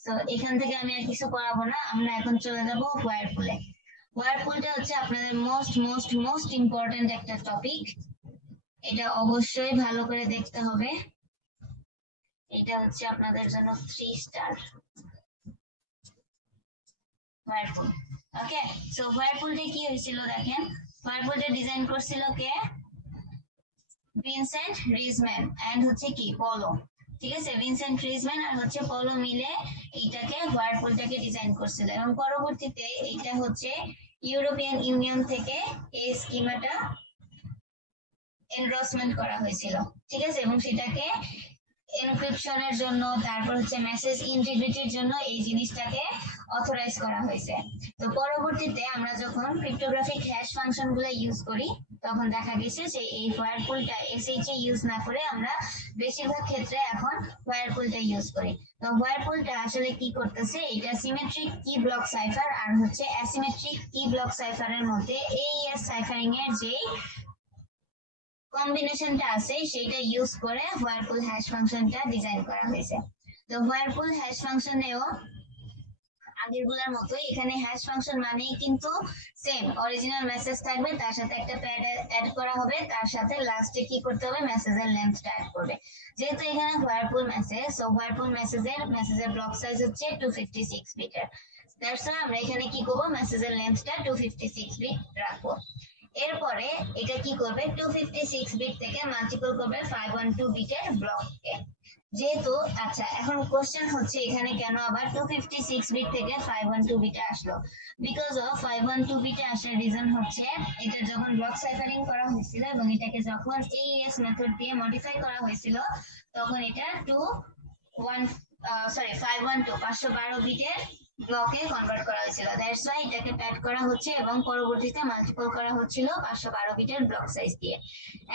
তো এখান থেকে আমি আর কিছু করাবো না, আমরা এখন চলে যাবো হোয়ারপুলে। হোয়ারপুলটা হচ্ছে আপনাদের মোস্ট ইম্পর্টেন্ট একটা টপিক, এটা অবশ্যই ভালো করে দেখতে হবে। এটা হচ্ছে আপনাদের জন্য 3 স্টার হোয়ারপুল। ওকে, সো হোয়ারপুলটা কি হয়েছিল দেখেন, হোয়ারপুলটা ডিজাইন করছিল কে, ভিনসেন্ট রিজম্যান এন্ড হচ্ছে কি পলো। ঠিক আছে, ভিনসেন্ট রিজম্যান আর হচ্ছে পলো মিলে এইটাকে হোয়ারপুলটাকে ডিজাইন করছিল, এবং পরবর্তীতে এইটা হচ্ছে ইউরোপিয়ান ইউনিয়ন থেকে এই স্কিমাটা এনডোর্সমেন্ট করা হয়েছিল। ঠিক আছে, এবং সেটাকে এনক্রিপশনের জন্য, তারপর হচ্ছে মেসেজ ইন্টিগ্রিটির জন্য এই জিনিসটাকে অথরাইজ করা হয়েছে। তো পরবর্তীতে আমরা যখন ক্রিপ্টোগ্রাফিক হ্যাশ ফাংশন গুলো ইউজ করি তখন দেখা গেছে যে এই হোয়ারপুলটা এসএইচ এ ইউজ না করে আমরা বেশিরভাগ ক্ষেত্রে এখন হোয়ারপুলটা ইউজ করি। তো হোয়ারপুলটা আসলে কি করতেছে, এটা সিমেট্রিক কি ব্লক সাইফার আর হচ্ছে অ্যাসিমেট্রিক কি ব্লক সাইফারের মধ্যে এইএস সাইফারিং এর যে কম্বিনেশনটা আছে সেটা ইউজ করে হোয়ারপুল হ্যাশ ফাংশনটা ডিজাইন করা হয়েছে। তো হোয়ারপুল হ্যাশ ফাংশনেও আগেরগুলোর মতোই এখানে হ্যাশ ফাংশন মানেই কিন্তু সেম, অরিজিনাল মেসেজ থাকবে, তার সাথে একটা প্যাড অ্যাড করা হবে, তার সাথে লাস্টে কি করতে হবে, মেসেজের লেন্থটা অ্যাড করবে। যেহেতু এখানে হোয়ারপুল মেসেজ, সো হোয়ারপুল মেসেজের ব্লক সাইজ হচ্ছে 256 বিটের, দ্যাটস ওয়াই আমরা এখানে কি করব, মেসেজের লেন্থটা 256 বিট রাখবো। এরপরে এটা কি করবে, 256 বিট থেকে মাল্টিপল করবে 512 বিটের ব্লককে। যেহেতু আচ্ছা, এখন কোশ্চেন হচ্ছে এখানে কেন আবার 256 বিট থেকে 512 বিটে আসলো, বিকজ অফ 512 বিটে আসার রিজন হচ্ছে এটা যখন ব্লক সাইফারিং করা হয়েছিল এবং এটাকে যখন এইএস মেথড দিয়ে মডিফাই করা হয়েছিল তখন এটা 512 বিটের ব্লকে কনভার্ট করা হয়েছিল, দ্যাটস ওয়াই এটাকে প্যাড করা হচ্ছে এবং পরবর্তীতে মাল্টিপল করা হচ্ছিল 512 বিটের ব্লক সাইজ দিয়ে।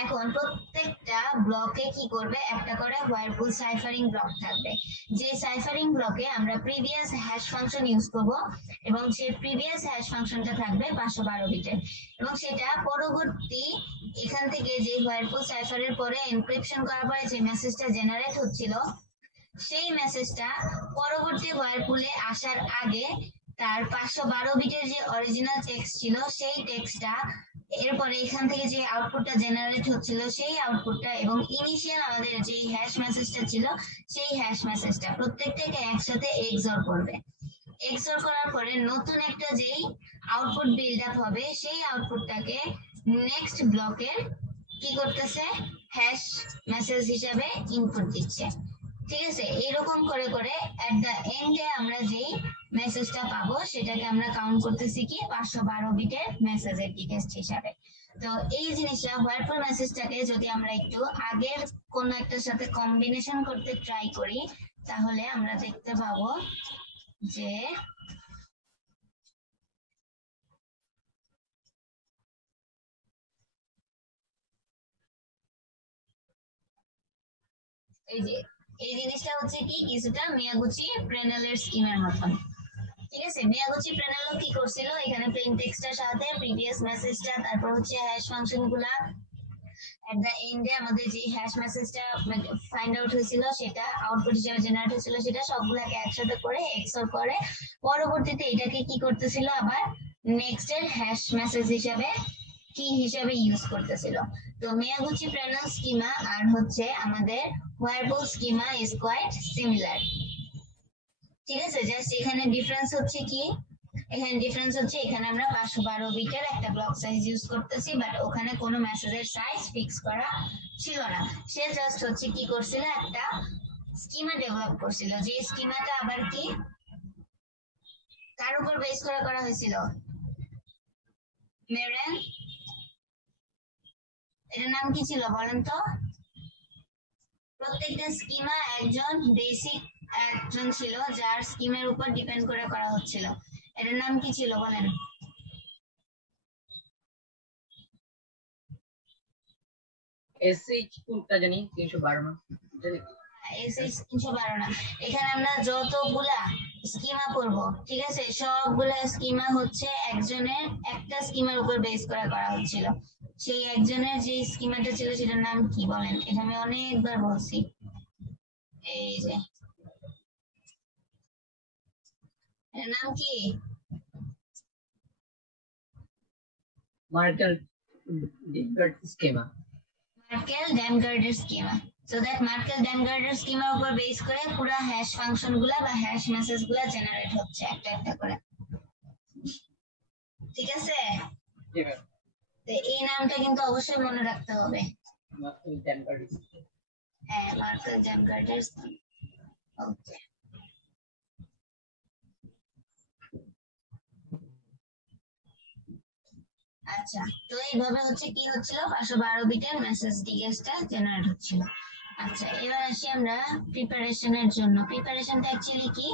এখন প্রত্যেকটা ব্লকে কি করবে, একটা করে হোয়ারপুল সাইফারিং ব্লক থাকবে, যে সাইফারিং ব্লকে আমরা প্রিভিয়াস হ্যাশ ফাংশন ইউজ করব এবং সেই প্রিভিয়াস হ্যাশ ফাংশনটা থাকবে 512 বিটের, এবং সেটা পরবর্তী এখান থেকে যে হোয়ারপুল সাইফারের পরে এনক্রিপশন করার পরে যে মেসেজটা জেনারেট হচ্ছিল সেই মেসেজটা পরবর্তী হোয়ারপুলে আসার আগে তার 512 বিটের যে অরিজিনাল টেক্সট ছিল সেই টেক্সটটা, এরপরে এখান থেকে যে আউটপুটটা জেনারেট হচ্ছিল সেই আউটপুটটা এবং ইনিশিয়াল আমাদের যে হ্যাশ মেসেজটা ছিল সেই হ্যাশ মেসেজটা প্রত্যেকটাকে একসাথে এক্সঅর করবে। এক্সঅর করার পরে নতুন একটা যেই আউটপুট বিল্ড আপ হবে সেই আউটপুটটাকে নেক্সট ব্লকের কি করতেছে, হ্যাশ মেসেজ হিসাবে ইনপুট দিচ্ছে। ঠিক আছে, এরকম করে করে এট দ্য এন্ডে আমরা যেই মেসেজটা পাবো সেটাকে আমরা কাউন্ট করতেছি কি 512 বিটের মেসেজের রিকোয়েস্ট হিসাবে। তো এই জিনিসটা হোয়ারপুল মেসেজটাকে যদি আমরা একটু আগের কোন একটার সাথে কম্বিনেশন করতে ট্রাই করি তাহলে আমরা দেখতে পাবো যে এই যে এই জিনিসটা হচ্ছে কি কিছুটা মিয়াগুচি প্রেনেলের স্কিমের মতন। ঠিক আছে, মিয়াগুচি প্রেনেলও কি করছিল, এখানে প্লেন টেক্সটের সাথে প্রিভিয়াস মেসেজটা, তারপর হচ্ছে হ্যাশ ফাংশন গুলা, এট দ্য এন্ডে আমাদের যে হ্যাশ মেসেজটা ফাইন্ড আউট হয়েছিল সেটা আউটপুট হিসেবে জেনারেট হয়েছিল, সেটা সবগুলোকে একসাথে করে এক্সঅর করে পরবর্তীতে এটাকে কি করতেছিল আবার নেক্সট এর হ্যাশ মেসেজ হিসেবে কি হিসেবে ইউজ করতেছিল। তো মিয়াগুচি প্রেনেল স্কিমা আর হচ্ছে আমাদের হোয়ারপুল স্কিমা ইজ কোয়াইট সিমিলার। ঠিক আছে, জাস্ট এখানে ডিফারেন্স হচ্ছে কি, এখানে ডিফারেন্স হচ্ছে এখানে আমরা 512 বিটের একটা ব্লক সাইজ ইউজ করতেছি, বাট ওখানে কোনো মেসেজের সাইজ ফিক্স করা ছিল না। সে জাস্ট হচ্ছে কি করছিল, একটা স্কিমা ডেভেলপ করছিল, যে স্কিমাটা আবার কি কার উপর বেস করে করা হয়েছিল, মেরেন, এটার নাম কি ছিল বলেন তো? প্রত্যেকটা স্কিমা একজন বেসিক একজন ছিল যার স্কিমের উপর ডিপেন্ড করে করা হচ্ছিল, এটার নাম কি ছিল বলেন? এসএইচ কোডটা জানি 312 না, এসএইচ 312 না। এখানে আমরা যতগুলা স্কিমা করব, ঠিক আছে, সবগুলা স্কিমা হচ্ছে একজনের একটা স্কিমার উপর বেস করে করা হচ্ছিল। সেই একজনের যে স্কিমাটা ছিল সেটার নাম কি বলেন? এটা আমি অনেকবার বলছি, এই যে এর নাম কি? Merkle Damgard schema. মার্কেল ড্যামগার্ডের স্কিমা। সো দ্যাট মার্কেল ড্যামগার্ডের স্কিমার উপর বেস করে পুরো হ্যাশ ফাংশন গুলা বা হ্যাশ মেসেজ গুলা জেনারেট হচ্ছে একটা একটা করে। ঠিক আছে, তো এই নামটা কিন্তু অবশ্যই মনে রাখতে হবে। মার্কেল ড্যামগার্ড। হ্যাঁ, মার্কেল ড্যামগার্ডের স্কিমা। ওকে, আচ্ছা, তো এইভাবে হচ্ছে কি হচ্ছিল, 512 বিটের মেসেজ ডিগেসটা জেনারেট হচ্ছিল। আচ্ছা, এবার আসি আমরা প্রিপারেশনের জন্য। প্রিপারেশনটা অ্যাকচুয়ালি কি,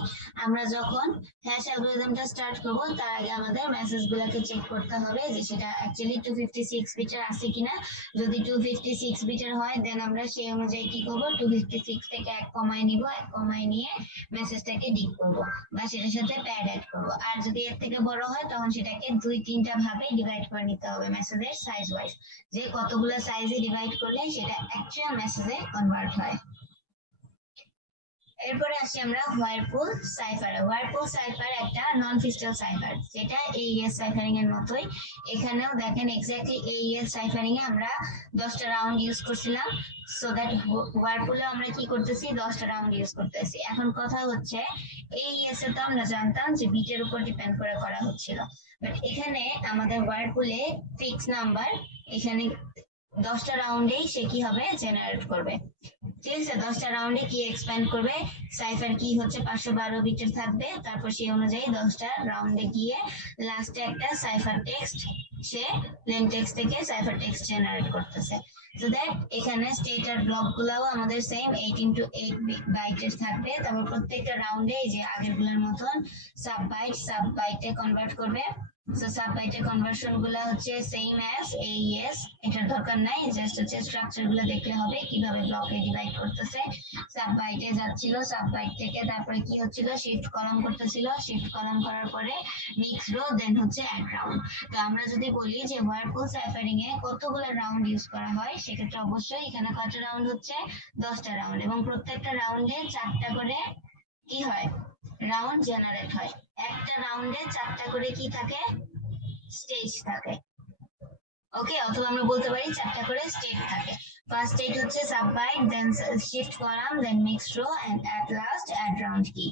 আমরা যখন হ্যাশ অ্যালগরিদমটা স্টার্ট করব তার আগে আমাদের মেসেজগুলোকে চেক করতে হবে যে সেটা অ্যাকচুয়ালি 256 বিটের আছে কিনা। যদি 256 বিটের হয় দেন আমরা সেই অনুযায়ী কি করব, 256 থেকে 1 কমায় নিব, 1 কমায় নিয়ে মেসেজটাকে ডিক করব বা সেটার সাথে প্যাড অ্যাড করব। আর যদি এর থেকে বড় হয় তখন সেটাকে 2-3টা ভাবে ডিভাইড করে নিতে হবে মেসেজের সাইজ ওয়াইজ, যে কতগুলো সাইজে ডিভাইড করলে সেটা অ্যাকচুয়াল মেসেজে কনভার্ট হয়। এরপরে আসি আমরা হোয়ারপুল সাইফারে। হোয়ারপুল সাইফার একটা নন ফিস্টাল সাইফার, যেটা এইএস সাইফারিং এর মতোই। এখানেও দেখেন এক্স্যাক্টলি এইএস সাইফারিং এ আমরা 10টা রাউন্ড ইউজ করছিলাম, সো দ্যাট হোয়ারপুলে আমরা কি করতেছি, 10টা রাউন্ড ইউজ করতেছি। এখন কথা হচ্ছে এইএস এ তো আমরা জানতাম যে বিটের উপর ডিপেন্ড করে করা হচ্ছিল, বাট এখানে আমাদের হোয়ারপুলে ফিক্স নাম্বার, এখানে 10টা রাউন্ডেই সে কি হবে, জেনারেট করবে। ঠিক আছে, 10টা রাউন্ডে কি এক্সপ্যান্ড করবে, সাইফার কি হচ্ছে 512 বিটের থাকবে, তারপর সেই অনুযায়ী 10টা রাউন্ডে গিয়ে লাস্টে একটা সাইফার টেক্সট, সে প্লেন টেক্সট থেকে সাইফার টেক্সট জেনারেট করতেছে। সো দ্যাট এখানে স্টেটার ব্লক গুলাও আমাদের সেম 8x8 বাইটের থাকবে। তারপর প্রত্যেকটা রাউন্ডে এই যে আগের গুলোর মতন সাব বাইটে কনভার্ট করবে। সো সাব বাইটের কনভার্সন গুলো হচ্ছে সেম অ্যাজ এইএস, এটার দরকার নাই, জাস্ট হচ্ছে স্ট্রাকচার গুলো দেখলে হবে কিভাবে ব্লকে ডিভাইড করতেছে। সাব বাইটে যাচ্ছিল, সাব বাইট থেকে তারপরে কি হচ্ছিল, শিফট কলাম করতেছিল, শিফট কলাম করার পরে মিক্স রো, দেন হচ্ছে অ্যাড রাউন্ড। তো আমরা যদি বলি যে হোয়ারপুল সাইফারিং এ কতগুলো রাউন্ড ইউজ করা হয়, সেক্ষেত্রে অবশ্যই এখানে কয়টা রাউন্ড হচ্ছে, 10টা রাউন্ড, এবং প্রত্যেকটা রাউন্ডে 4টা করে কি হয়, রাউন্ড জেনারেট হয়। একটা রাউন্ডে 4টা করে কি থাকে, স্টেজ থাকে। ওকে, অথবা আমরা বলতে পারি 4টা করে স্টেট থাকে। ফার্স্ট স্টেট হচ্ছে sub byte, then shift column, then mix row, and at last add round key.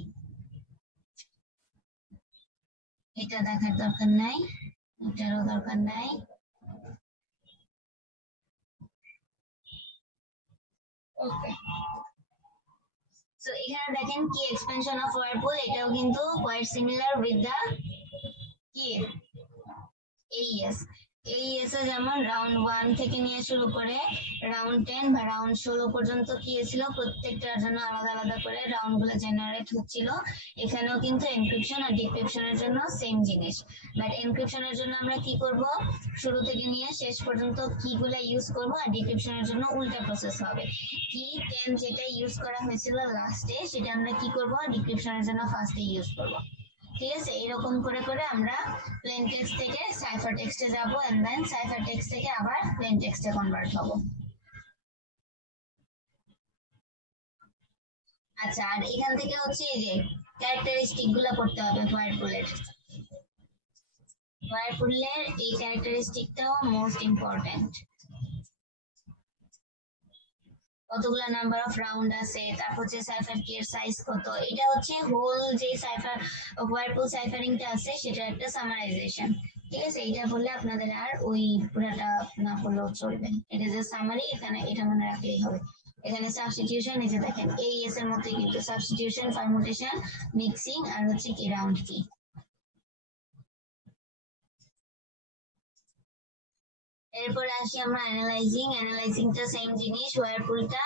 এটা দেখার দরকার নাই, এটারও দরকার নাই। ওকে, সো এখানে দেখেন কি এক্সপেনশন অফ হোয়ারপুল, এটাও কিন্তু কোয়াইট সিমিলার উইথ দা কি এইএস। এই এসে যেমন রাউন্ড 1 থেকে নিয়ে শুরু করে রাউন্ড 10 বা রাউন্ড 16 পর্যন্ত কি ছিল, প্রত্যেকটার জন্য আলাদা আলাদা করে রাউন্ড গুলো জেনারেট হচ্ছিল। এখানেও কিন্তু এনক্রিপশন আর ডিক্রিপশনের জন্য সেম জিনিস, বাট এনক্রিপশনের জন্য আমরা কি করব, শুরু থেকে নিয়ে শেষ পর্যন্ত কিগুলো ইউজ করব, আর ডিক্রিপশনের জন্য উল্টা প্রসেস হবে। কি 10 যেটা ইউজ করা হয়েছিল লাস্টে, সেটা আমরা কি করব, ডিক্রিপশনের জন্য ফার্স্টে ইউজ করব। ঠিক আছে, এরকম করে করে আমরা প্লেন টেক্সট থেকে সাইফার টেক্সটে যাব, এন্ড দেন সাইফার টেক্সট থেকে আবার প্লেন টেক্সটে কনভার্ট হব। আচ্ছা, আর এখান থেকে হচ্ছে এই যে ক্যারেক্টারিস্টিক গুলো পড়তে হবে হোয়াইটপুলের। হোয়াইটপুলের এই ক্যারেক্টারিস্টিকটাও মোস্ট ইম্পর্টেন্ট। কতগুলো নাম্বার অফ রাউন্ড আছে, তারপর হচ্ছে সাইফার কি এর সাইজ কত, এটা হচ্ছে হোল যে সাইফার হোয়াইটপুল সাইফারিংটা আছে সেটার একটা সামারাইজেশন। ঠিক আছে, এটা বললে আপনাদের আর ওই পুরাটা না পড়লেও চলবে, এটা যে সামারি, এখানে এটা মনে রাখলেই হবে। এখানে সাবস্টিটিউশন, এই যে দেখেন এইএস এর মধ্যে কিন্তু সাবস্টিটিউশন, পারমুটেশন, মিক্সিং আর হচ্ছে কি রাউন্ড কি। এরপরে আসি আমরা অ্যানালাইজিং। অ্যানালাইজিংটা সেম জিনিস, হোয়ারপুলটা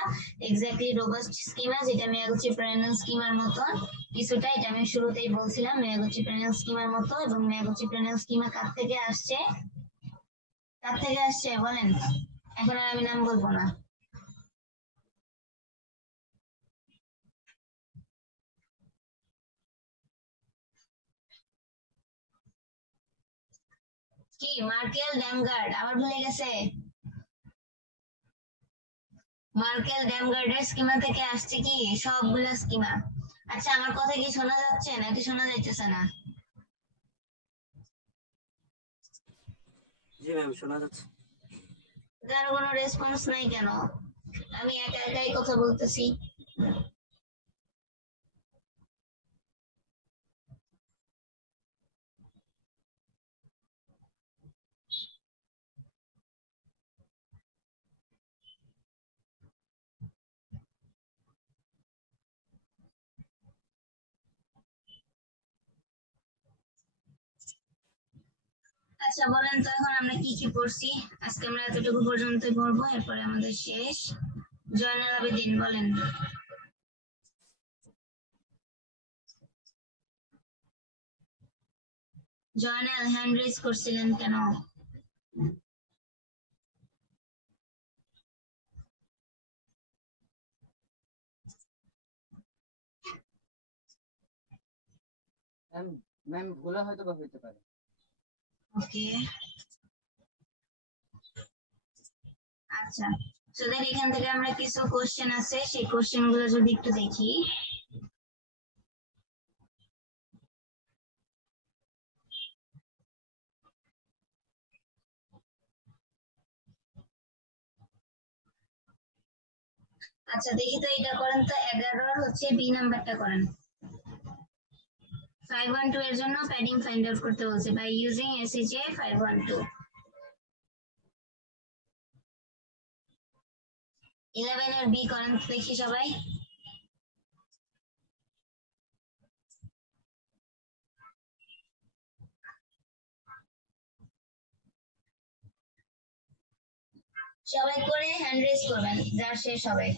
এক্স্যাক্টলি রোবাস্ট স্কিমা, যেটা মিয়াগুচি প্যারালাল স্কিমার মতন কিছুটা। এটা আমি শুরুতেই বলছিলাম মিয়াগুচি প্যারালাল স্কিমার মতো। এবং মিয়াগুচি প্যারালাল স্কিমা কার থেকে আসছে, কার থেকে আসছে বলেন? এখন আর আমি নাম বলবো না। কি মার্কেল ড্যামগার্ড, আবার ভুলে গেছে? মার্কেল ড্যামগার্ডের স্কিমা থেকে আসছে কি সবগুলা স্কিমা। আচ্ছা, আমার কথা কি শোনা যাচ্ছে নাকি শোনা যাইতেছে না? জি ম্যাম, শোনা যাচ্ছে। কারো কোনো রেসপন্স নাই কেন? আমি একা একাই কথা বলতেছি। আচ্ছা বলেন তো, এখন আমরা কি কি পড়ছি? আজকে আমরা এতটুকু পর্যন্ত পড়বো, এরপরে আমাদের শেষ। জয়নাল আবেদিন বলেন। জয়নাল হ্যান্ড রেজ করছিলেন কেন? ম্যাম, ম্যাম ভুলে হয়তো বা হইতে পারে। ওকে, আচ্ছা। তো দেন এখান থেকে আমরা কিছু কোশ্চেন আছে, সেই কোশ্চেন গুলো যদি একটু দেখি। আচ্ছা দেখি তো, এটা করেন তো, 11 হচ্ছে বি নাম্বারটা করেন। 512 এর জন্য প্যাডিং ফাইন্ড আউট করতে বলছে বাই ইউজিং এসএইচএ 512। 11 এর বি করেন তো দেখি সবাই। সবাই করে হ্যান্ড রেজ করবেন যার শেষ হবে।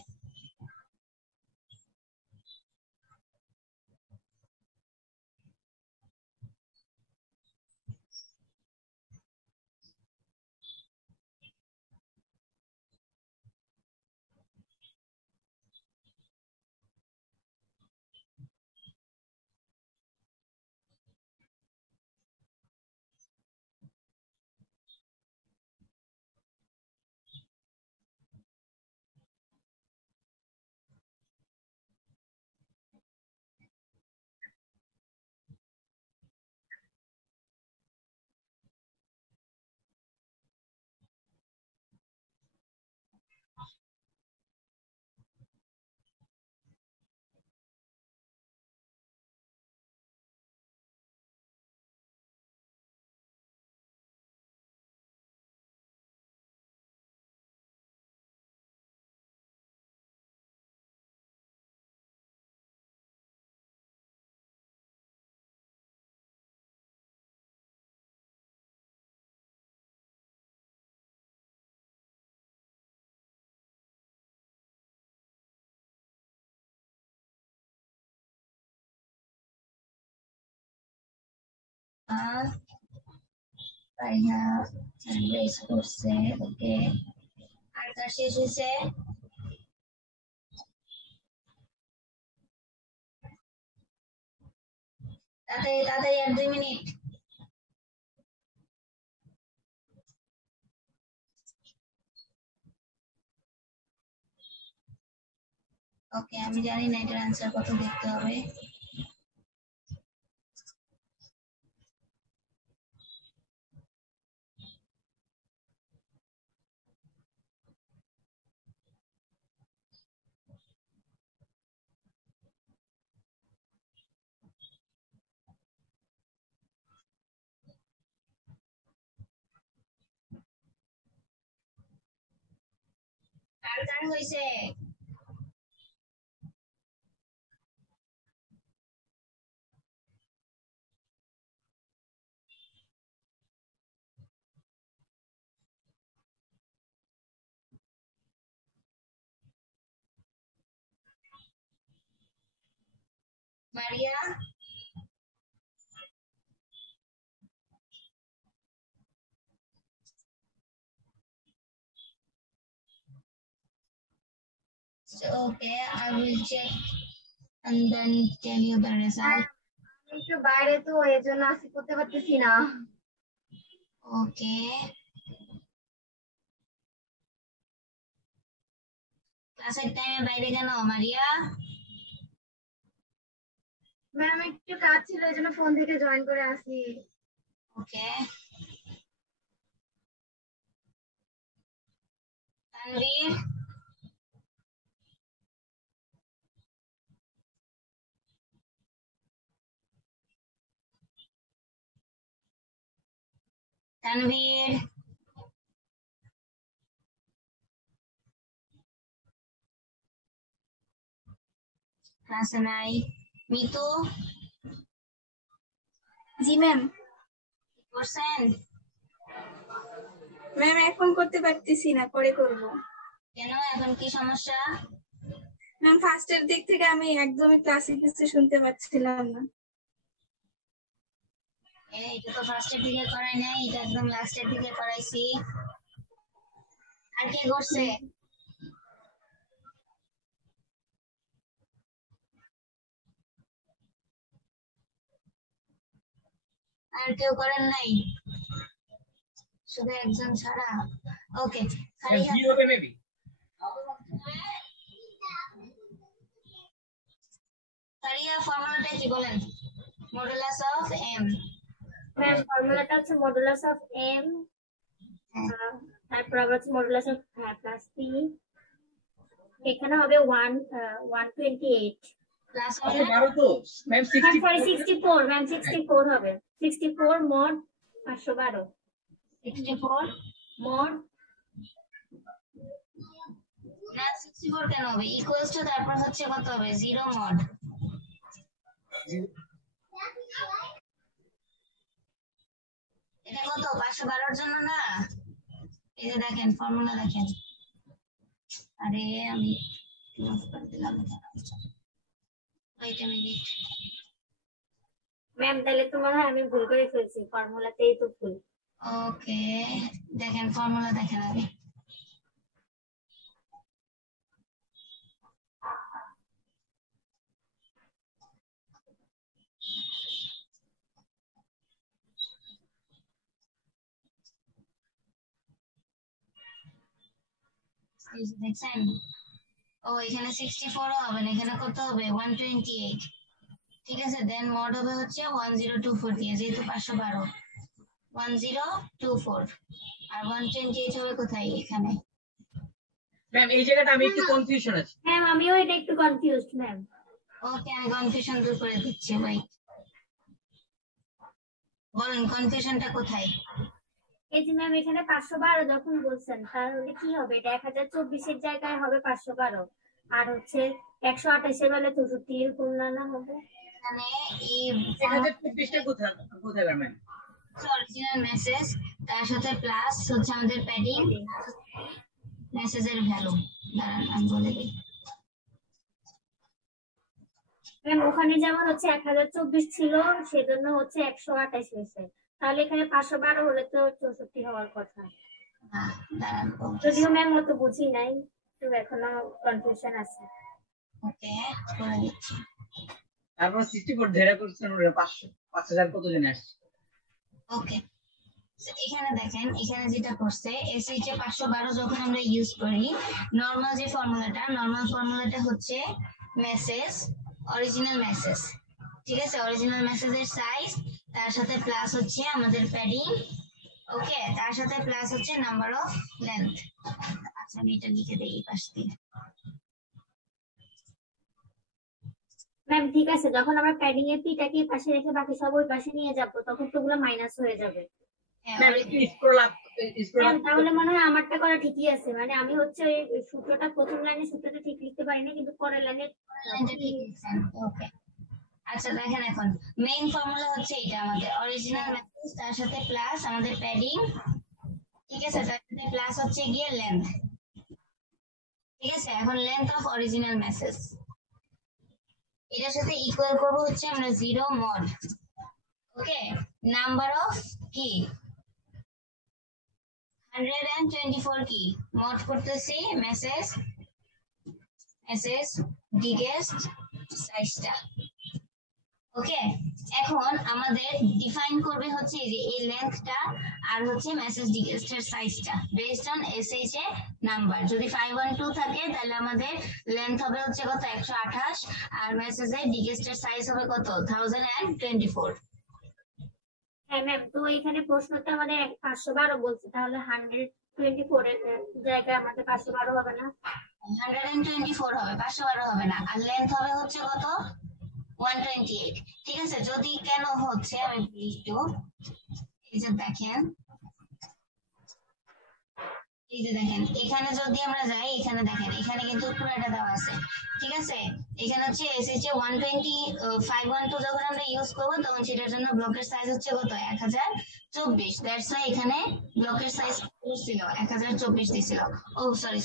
পারিহা রেস করছে ওকে আর কার শেষ হয়েছে তাড়াতাড়ি তাড়াতাড়ি আর 2 মিনিট ওকে আমি জানি না এটার অ্যান্সার কত দেখতে হবে কার কার হয়েছে মারিয়া okay I will check and then tell you the result আমি একটু বাইরে তো এই জন্য আসি করতে পারতেছি না okay ক্লাসের টাইমে বাইরে কেন মারিয়া ম্যাম একটু কাজ ছিল এই জন্য ফোন থেকে জয়েন করে আসি ওকে তানভীর তানভীর ক্লাসে নাই মিতু জি ম্যাম করছেন ম্যাম এখন করতে পারতেছি না পরে করব কেন এখন কি সমস্যা ম্যাম ফার্স্টের দিক থেকে আমি একদমই ক্লাসে কিছু শুনতে পাচ্ছিলাম না এটা তো ফার্স্টের দিকে করাই নাই এটা একদম লাস্টের দিকে করাইছি আর কে করছে আর কেউ করেন নাই শুধু একজন ছাড়া ওকে ফারিহা ফারিহা ফর্মুলাটা কি বলেন মডুলাস অফ এম ম্যাম ফর্মুলাটা হচ্ছে মডুলাস অফ এম তারপর আবার হচ্ছে মডুলাস অফ প্লাস পি এখানে হবে 128 প্লাস আচ্ছা 12 তো ম্যাম 60 সরি 64 ম্যাম 64 হবে 64 mod 512 64 mod না 64 কেন হবে ইকুয়ালস টু তারপর হচ্ছে কত হবে 0 মড এটা কত 512 এর জন্য না এই যে দেখেন ফর্মুলা দেখেন আরে আমি ক্লোজ করে দিলাম ওয়েট আ মিনিট ম্যাম তাহলে তো মনে হয় আমি ভুল করে ফেলছি ফর্মুলাতেই তো ভুল ওকে দেখেন ফর্মুলা দেখেন আগে এই যে দেখছেন ও এখানে 64 হবে না এখানে কত হবে 128 ঠিক আছে দেন মড হবে হচ্ছে 1024 দিয়ে যেহেতু 512 1024 আর 128 হবে কোথায় এখানে ম্যাম এই জায়গাটা আমি একটু কনফিউশন আছি ম্যাম আমিও এটা একটু কনফিউজড ম্যাম ওকে আমি কনফিউশন দূর করে দিচ্ছি ভাই বলেন কনফিউশনটা কোথায় এই যে ম্যাম এখানে 512 যখন বলছেন তাহলে কি হবে এটা 1024 এর জায়গায় হবে 512 আর হচ্ছে 128 এর বেলা 64 এর গুণনা হবে মানে এই 1024 টা কোথায় ম্যাম অরিজিনাল মেসেজ তার সাথে প্লাস হচ্ছে আমাদের প্যাডিং মেসেজের ভ্যালু দাঁড়ান আমি বলে দিই ম্যাম ওখানে যেমন হচ্ছে 1024 ছিল, সেজন্য হচ্ছে 128 হয়েছে। তাহলে এখানে 512 হলে তো 64 হওয়ার কথা। দাঁড়ান যদিও ম্যাম অত বুঝি নাই, তো এখনো কনফিউশন আছে। ওকে করে দিচ্ছি। তারপর 64 ধরে করছেন ওরা 5000 কত জন আসছে। ওকে এখানে দেখেন, এখানে যেটা করছে এসএইচ এ 512 যখন আমরা ইউজ করি, নরমাল যে ফর্মুলাটা হচ্ছে মেসেজ, অরিজিনাল মেসেজ, ঠিক আছে? অরিজিনাল মেসেজের সাইজ, তার সাথে প্লাস হচ্ছে আমাদের প্যাডিং, ওকে, তার সাথে প্লাস হচ্ছে নাম্বার অফ লেন্থ। আচ্ছা আমি এটা লিখে দেই এই পাশ দিয়ে। ম্যাম ঠিক আছে, যখন আমরা প্যাডিং এর পিটাকে পাশে রেখে বাকি সব ওই পাশে নিয়ে যাব, তখন তো ওগুলো মাইনাস হয়ে যাবে। ম্যাম একটু স্ক্রল আপ ম্যাম তাহলে মনে হয় আমারটা করা ঠিকই আছে, মানে আমি হচ্ছে ওই সূত্রটা প্রথম লাইনে সূত্রটা ঠিক লিখতে পারি না, কিন্তু পরের লাইনে ওকে আচ্ছা দেখেন, এখন মেইন ফর্মুলা হচ্ছে এটা আমাদের অরিজিনাল মেসেজ, তার সাথে প্লাস আমাদের প্যাডিং, ঠিক আছে, তার সাথে প্লাস হচ্ছে গিয়ে লেন্থ, ঠিক আছে? এখন লেন্থ অফ অরিজিনাল মেসেজ এটার সাথে ইকুয়াল করব হচ্ছে আমরা 0 মড, ওকে, নাম্বার অফ কি 124 কি মড করতেছি মেসেজ বিগেস্ট সাইজটা, ওকে। এখন আমাদের ডিফাইন করবে হচ্ছে যে এই লেন্থটা আর হচ্ছে মেসেজ ডিগেস্টের সাইজটা based on SH A number. যদি 512 থাকে তাহলে আমাদের লেন্থ হবে হচ্ছে কত 128, আর মেসেজের ডিগেস্টের সাইজ হবে কত 1024। হ্যাঁ ম্যাম, তো এখানে প্রশ্নটা আমাদের 512 বলছে, তাহলে 124 এর জায়গায় আমাদের 512 হবে না? 124 হবে, 512 হবে না। আর লেন্থ হবে হচ্ছে কত 128, ঠিক আছে? যদি কেন হচ্ছে আমি একটু এই যে দেখেন, এখানে যদি আমরা যাই, এখানে দেখেন এখানে কিন্তু পুরোটা দেওয়া আছে, ঠিক আছে? এখানে হচ্ছে এসএইচ এ 512 যখন আমরা ইউজ করব তখন সেটার জন্য ব্লকের সাইজ হচ্ছে কত 1024। দ্যাটস ওয়াই এখানে ব্লকের সাইজ ছিল 1024 দিছিল। ও সরি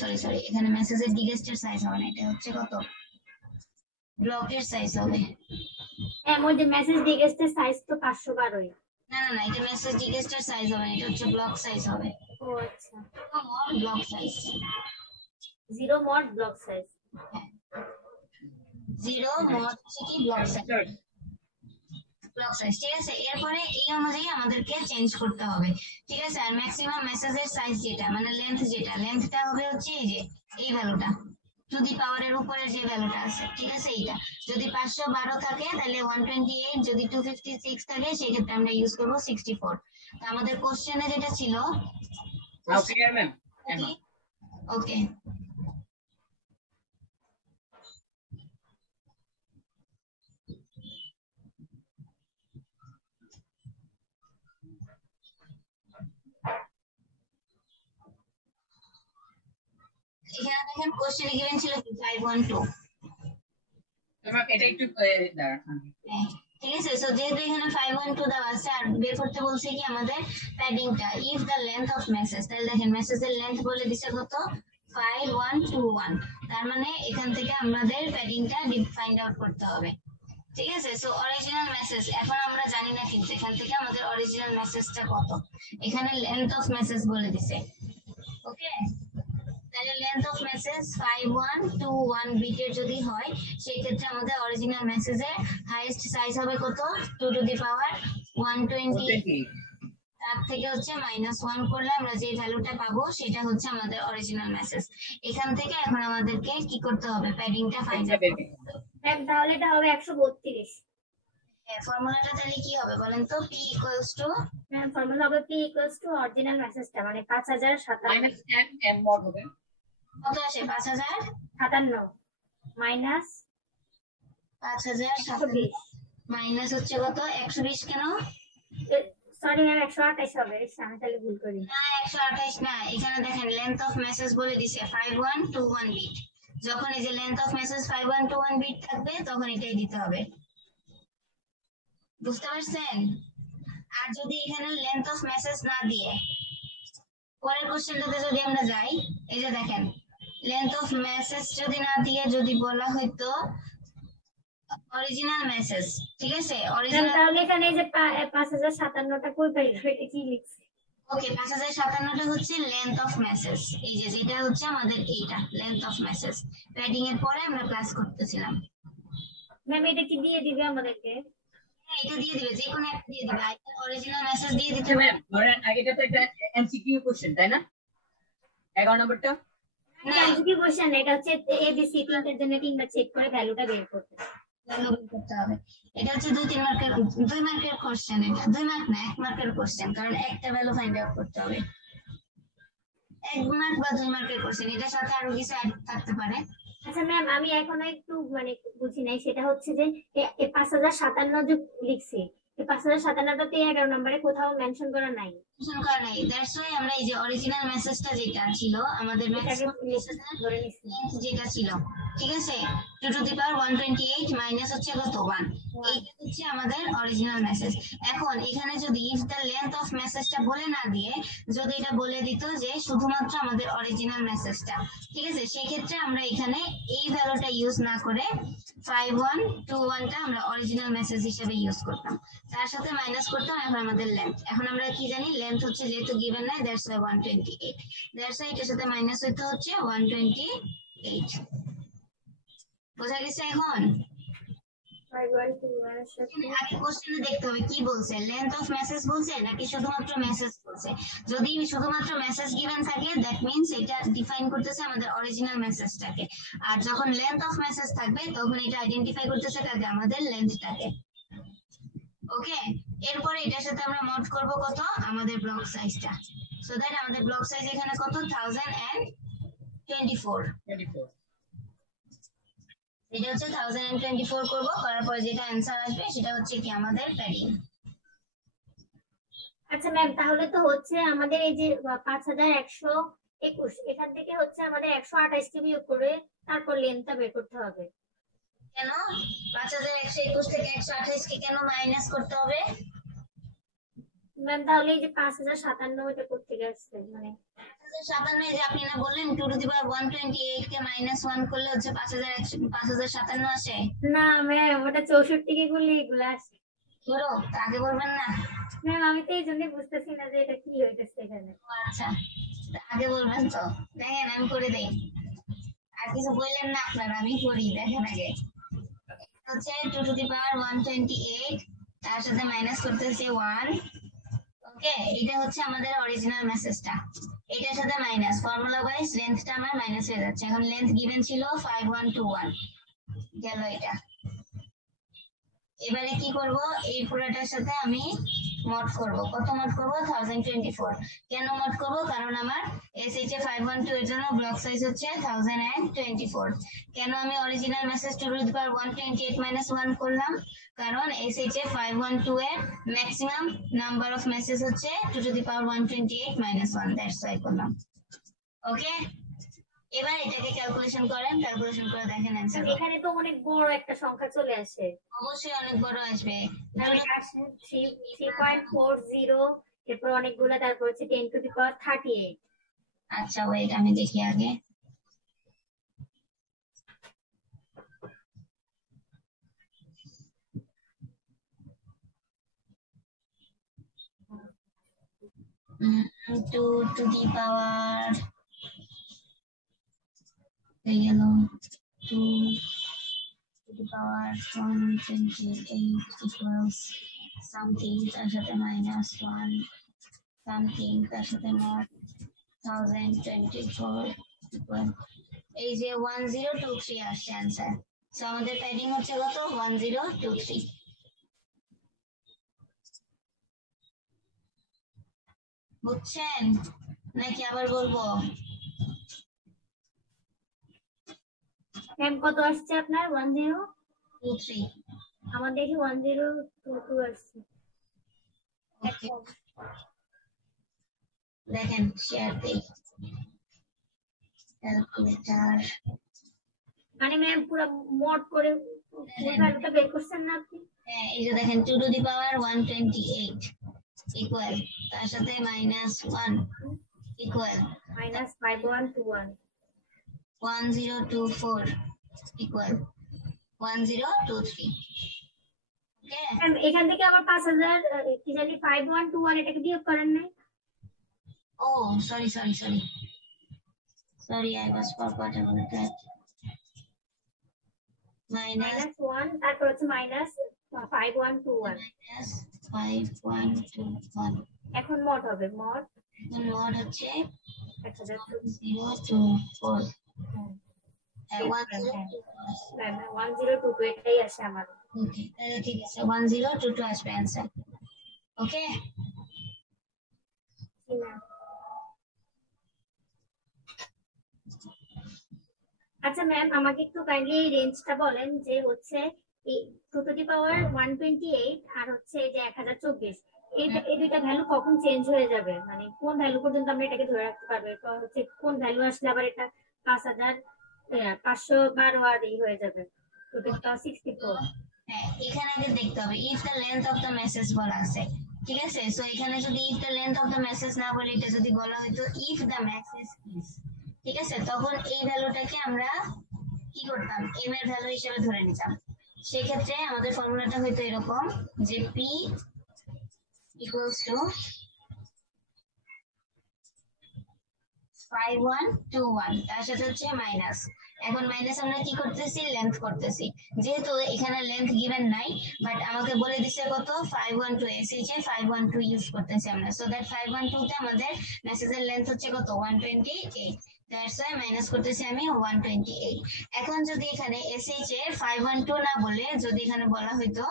এখানে মেসেজের ডিগেস্টের সাইজ হবে না, এটা হচ্ছে কত ব্লকের সাইজ হবে। হ্যাঁ ওই যে মেসেজ ডিগেস্টের সাইজ তো 512। না এটা মেসেজ ডিগেস্টের সাইজ হবে না, এটা হচ্ছে ব্লক সাইজ হবে। ও আচ্ছা, block size 0 mod block size, 0 mod হচ্ছে কি ব্লক সাইজ, ঠিক আছে? এরপরে এই অনুযায়ী আমাদেরকে চেঞ্জ করতে হবে, ঠিক আছে? আর ম্যাক্সিমাম মেসেজের সাইজ যেটা মানে লেন্থটা হবে হচ্ছে এই যে এই ভ্যালুটা, টু দি পাওয়ারের উপরে যে ভ্যালুটা আছে, ঠিক আছে? এইটা যদি 512 থাকে তাহলে 128, যদি 256 থাকে সেক্ষেত্রে আমরা ইউজ করব 64। তো আমাদের কোশ্চেনে যেটা ছিল ক্লিয়ার ম্যাম। ওকে এখানে দেখেন কোশ্চেনে গিভেন ছিল 512, এটা একটু দাঁড়ান। ঠিক আছে? সো যেহেতু এখানে 512 দেওয়া আছে আর বের করতে বলছে কি আমাদের প্যাডিংটা, if the length of message, তাহলে দেখেন মেসেজের লেন্থ বলে দিছে কত 5121, তার মানে এখান থেকে আমাদের প্যাডিংটা ফাইন্ড আউট করতে হবে, ঠিক আছে? সো অরিজিনাল মেসেজ এখন আমরা জানি না, কিন্তু এখান থেকে আমাদের অরিজিনাল মেসেজটা কত, এখানে লেন্থ অফ মেসেজ বলে দিছে, ওকে। তাহলে লেন্থ অফ মেসেজ 5121 বিটের যদি হয় সেই ক্ষেত্রে আমাদের অরিজিনাল মেসেজের হাইয়েস্ট সাইজ হবে কত 2 টু দি পাওয়ার 120, তার থেকে হচ্ছে -1 করলে আমরা যে ভ্যালুটা পাবো সেটা হচ্ছে আমাদের অরিজিনাল মেসেজ। এখান থেকে এখন আমাদেরকে কি করতে হবে প্যাডিংটা ফাইন্ড আউট করতে হবে। ম্যাম তাহলে এটা হবে 132। হ্যাঁ ফর্মুলাটা তাহলে কি হবে বলেন তো, p ম্যাম ফর্মুলা হবে p অরিজিনাল মেসেজটা মানে 5057 m মড হবে কত আসে 5057 মাইনাস 5027 মাইনাস হচ্ছে কত 120, কেন সরি ম্যাম 128 হবে, আমি তাহলে ভুল করি না 128 না, এখানে দেখেন লেন্থ অফ মেসেজ বলে দিছে 5121 বিট, যখন এই যে লেন্থ অফ মেসেজ 5121 বিট থাকবে তখন এটাই দিতে হবে, বুঝতে পারছেন? আর যদি এখানে লেন্থ অফ মেসেজ না দিয়ে পরের কোশ্চেনটাতে যদি আমরা যাই, এই যে দেখেন লেন্থ অফ মেসেজ যদি না দিয়ে যদি বলা হয়তো অরিজিনাল মেসেজ, ঠিক আছে? ম্যাম অরিজিনাল, তাহলে এখানে এই যে 5057টা কই পাইলো, এটা কি লিখছে? ওকে 5057টা হচ্ছে লেন্থ অফ মেসেজ। এই যে যেটা হচ্ছে আমাদের এইটা লেন্থ অফ মেসেজ, প্যাডিং এর পরে আমরা ক্লাস করতেছিলাম। ম্যাম এটা কি দিয়ে দিবে আমাদেরকে? হ্যাঁ, এটা দিয়ে দিবে, যে কোনো একটা দিয়ে দিবে, অরিজিনাল মেসেজ দিয়ে দিতে আচ্ছা হবে। ম্যাম, ধরেন এটা তো একটা এমসিকিউ কোশ্চেন, তাই না? 11 নম্বরটা না, কি কোশ্চেন, এটা হচ্ছে এবিসি তিনটার জন্য তিনবার চেক করে ভ্যালুটা বের করতে করতে হবে। এটা হচ্ছে 2-3 মার্কের, 2 মার্কের কোশ্চেন, এটা 2 মার্ক না 1 মার্কের কোশ্চেন, কারণ একটা ভ্যালু ফাইন্ড আউট করতে হবে। 1 মার্ক বা 2 মার্কের কোশ্চেন, এটার সাথে আরো কিছু অ্যাড থাকতে পারে। আচ্ছা ম্যাম আমি এখনো একটু মানে বুঝি নাই, সেটা হচ্ছে যে 5057 যে লিখছি, এই 5057টাতে 11 নম্বরে কোথাও মেনশন করা নাই। মেনশন করা নাই, দ্যাটস ওয়াই আমরা এই যে অরিজিনাল মেসেজটা যেটা ছিল আমাদের এটাকে ম্যাক্সিমাম ধরে নিচ্ছি। যেটা ছিল, ঠিক আছে, 2 টু দি পাওয়ার 128 মাইনাস হচ্ছে কত 1, এইটা হচ্ছে আমাদের অরিজিনাল মেসেজ। এখন এখানে যদি ইফ দ্য লেন্থ অফ মেসেজটা বলে না দিয়ে যদি এটা বলে দিত যে শুধুমাত্র আমাদের অরিজিনাল মেসেজটা, ঠিক আছে, সেই ক্ষেত্রে আমরা এখানে এই ভ্যালুটা ইউজ না করে 5121টা আমরা অরিজিনাল মেসেজ হিসেবে ইউজ করতাম, তার সাথে মাইনাস করতাম এখন আমাদের লেন্থ। এখন আমরা কি জানি লেন্থ হচ্ছে যেহেতু গিভেন নাই, দ্যাটস ওয়াই 128, দ্যাটস ওয়াই এটার সাথে মাইনাস হইতে হচ্ছে 128। বোঝা গেছে? এখন আগে কোশ্চেনে দেখতে হবে কি বলছে, লেন্থ অফ মেসেজ বলছে নাকি শুধুমাত্র মেসেজ বলছে। যদি শুধুমাত্র মেসেজ গিভেন থাকে দ্যাট মিন্স এটা ডিফাইন করতেছে আমাদের অরিজিনাল মেসেজটাকে, আর যখন লেন্থ অফ মেসেজ থাকবে তখন এটা আইডেন্টিফাই করতেছে কাকে, আমাদের লেন্থটাকে। ওকে, এরপরে এটার সাথে আমরা মোড করব কত, আমাদের ব্লক সাইজটা, সো দ্যাট আমাদের ব্লক সাইজ এখানে কত 1024, 24। এটা হচ্ছে 1024 করব, করার পর যেটা অ্যান্সার আসবে সেটা হচ্ছে কি আমাদের প্যাডিং। আচ্ছা ম্যাম তাহলে তো হচ্ছে আমাদের এই যে 5121 এখান থেকে হচ্ছে আমাদের 128 কে বিয়োগ করে তারপর লেন্থটা বের করতে হবে। কেন 5121 থেকে 128 কে কেন মাইনাস করতে হবে? ম্যাম তাহলে এই যে 5057 এটা করতে গেছে মানে 5057, যে আপনি না বললেন 2 to the power 128 K minus 1 করলে হচ্ছে 5057 আসে। না ম্যাম ওটা 64 কে করলে এগুলা আসে। ধরো আগে বলবেন না। ম্যাম আমি তো এই জন্যই বুঝতেছি না যে এটা কি হইতেছে এখানে। আচ্ছা, আগে বলবেন তো, দেখেন আমি করে দেই, আর কিছু বললেন না আপনারা, আমি করি, দেখেন আগে হচ্ছে 2 টু দি পাওয়ার 128, তার সাথে মাইনাস করতেছি 1। ওকে, এটা হচ্ছে আমাদের অরিজিনাল মেসেজটা, এটার সাথে মাইনাস, ফর্মুলা ওয়াইজ লেন্থটা আমার মাইনাস হয়ে যাচ্ছে। এখন লেন্থ গিভেন ছিল 5121, গেল এটা। এবারে কি করব, এই পুরোটার সাথে আমি মড করব, কত মড করব 1024। কেন মড করব, কারণ আমার এসএইচ এ 512 এর জন্য ব্লক সাইজ হচ্ছে 1024। কেন আমি original message 2 to the power 128 minus 1 করলাম, কারণ এসএইচ এ 512 এর ম্যাক্সিমাম নাম্বার অফ মেসেজ হচ্ছে 2 to the power 128 minus 1, that's why করলাম। ওকে, এবার এটাকে ক্যালকুলেশন করেন, ক্যালকুলেশন করে দেখেন অ্যানসার। এখানে তো অনেক বড় একটা সংখ্যা চলে আসে, অবশ্যই অনেক বড় আসবে, 3.40, এরপর অনেকগুলো, তারপর হচ্ছে 10 টু দি পাওয়ার 38। আচ্ছা ওয়েট আমি দেখি আগে, টু টু দি পাওয়ার হয়ে গেল 2 to the power 128 equals something, তার সাথে মাইনাস 1 something, তার সাথে mod 1024 equal, এই যে 1023 আসছে অ্যান্সার। সো আমাদের প্যাডিং হচ্ছে কত 1023। বুঝছেন নাকি আবার বলবো? ম্যাম কত আসছে আপনার? 1023। আমার দেখি 1022 আসছে। ওকে, দেখেন শেয়ার দেই ক্যালকুলেটর, মানে ম্যাম পুরো মোড করে ভ্যালুটা বের করছেন না আপনি? হ্যাঁ এই যে দেখেন 2 টু দি পাওয়ার 128 ইকুয়াল, তার সাথে minus 1 equal -5121 1024 equal 1023 okay ma'am এখান থেকে আবার 5000 কি জানি 5121 এটাকে বিয়োগ করেন নাই? ও sorry I was forgot about that minus -1 তারপর হচ্ছে -5121 -5121 এখন মোট হবে মোট মোট হচ্ছে 1024 1022 এটাই আসে আমার। ওকে তাহলে ঠিক আছে 1022 আসবে অ্যান্সার ওকে আচ্ছা ম্যাম আমাকে একটু কাইন্ডলি এই রেঞ্জটা বলেন যে হচ্ছে এই 2 টু দি পাওয়ার 128 আর হচ্ছে এই যে 1024 এই দুইটা ভ্যালু কখন চেঞ্জ হয়ে যাবে, মানে কোন ভ্যালু পর্যন্ত আমরা এটাকে ধরে রাখতে পারবো, তো হচ্ছে কোন ভ্যালু আসলে আবার এটা 5512 আর এই হয়ে যাবে 64। হ্যাঁ এখানে আগে দেখতে হবে if the length of the message বলা আছে ঠিক আছে সো এখানে যদি if the length of the message না বলে এটা যদি বলা হয়তো ইফ দ্য মেসেজ ইজ ঠিক আছে তখন এই ভ্যালুটাকে আমরা কি করতাম এম এর ভ্যালু হিসেবে ধরে নিতাম সেক্ষেত্রে আমাদের ফর্মুলাটা হয়তো এরকম যে p equals to 5121 তার সাথে হচ্ছে মাইনাস এখন মাইনাস আমরা কি করতেছি লেন্থ করতেছি যেহেতু এখানে লেন্থ গিভেন নাই বাট আমাকে বলে দিছে কত 512 এসএইচ এ 512 ইউজ করতেছি আমরা সো দ্যাট 512 তে আমাদের মেসেজের লেন্থ হচ্ছে কত 128 দ্যাটস ওয়াই মাইনাস করতেছি আমি 128 এখন যদি এখানে এসএইচ এ 512 না বলে যদি এখানে বলা হইতো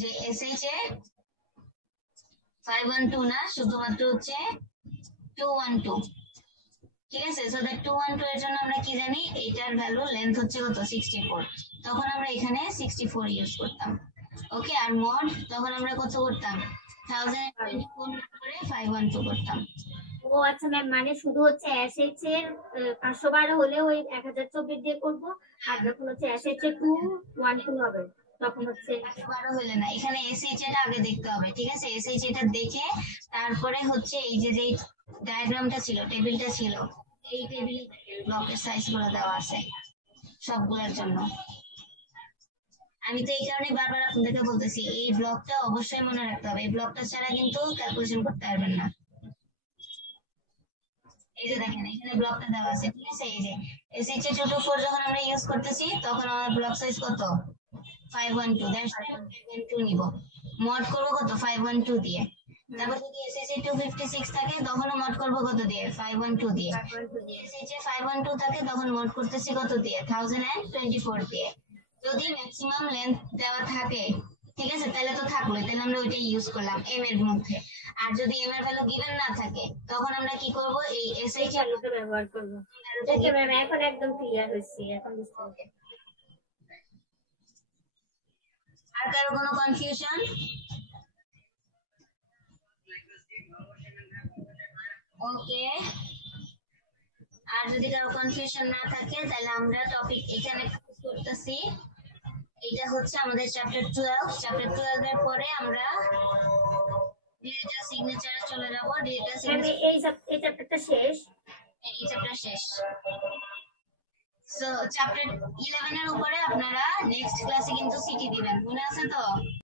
যে এসএইচ এ 512 না শুধুমাত্র হচ্ছে 212 ঠিক আছে সো দ্যাট 212 এর জন্য আমরা কি জানি এইটার ভ্যালু লেন্থ হচ্ছে কত 64 তখন আমরা এখানে 64 ইউজ করতাম ওকে আর মোড তখন আমরা কত করতাম 1024 করে 512 করতাম ও আচ্ছা ম্যাম মানে শুধু হচ্ছে এসএইচ এর 512 হলে ওই 1024 দিয়ে করব আর যখন হচ্ছে এসএইচ এর 212 হবে তখন হচ্ছে 12 হলে না এখানে এসএইচ এটা আগে দেখতে হবে ঠিক আছে এসএইচ এটা দেখে তারপরে হচ্ছে এই যে ডায়াগ্রামটা ছিল টেবিলটা ছিল এই টেবিলে ব্লকের সাইজ গুলো দেওয়া আছে সবগুলোর জন্য আমি তো এই কারণে বারবার আপনাদেরকে বলতেছি এই ব্লকটা অবশ্যই মনে রাখতে হবে এই ব্লকটা ছাড়া কিন্তু ক্যালকুলেশন করতে পারবেন না এই যে দেখেন এখানে ব্লকটা দেওয়া আছে ঠিক আছে এই যে এসএইচ এ 224 যখন আমরা ইউজ করতেছি তখন আমাদের ব্লক সাইজ কত 512 দ্যাটস 512 নিব মড করব কত 512 দিয়ে তারপর যদি এসএইচ এ 256 থাকে তখন মড করব কত দিয়ে 512 দিয়ে এসএইচ এ 512 থাকে তখন মড করতেছি কত দিয়ে 1024 দিয়ে যদি ম্যাক্সিমাম লেন্থ দেওয়া থাকে ঠিক আছে তাহলে তো থাকলোই তাহলে আমরা ওইটা ইউজ করলাম এম এর মধ্যে আর যদি এম এর ভ্যালু গিভেন না থাকে তখন আমরা কি করব এই এসএইচ ভ্যালুটা ব্যবহার করব ওকে ম্যাম এখন একদম ক্লিয়ার হইছে এখন বুঝতে পারছি আর কারো কোনো কনফিউশন ওকে আর যদি কারো কনফিউশন না থাকে তাহলে আমরা টপিক এখানে ক্লোজ করতেছি এটা হচ্ছে আমাদের চ্যাপ্টার 12 এর পরে আমরা ডিজিটাল সিগনেচারে চলে যাব ডিজিটাল সিগনেচার এই চ্যাপ্টারটা শেষ এই চ্যাপ্টার শেষ সো চ্যাপ্টার 11 এর উপরে আপনারা নেক্সট ক্লাসে কিন্তু সিটি দিবেন মনে আছে তো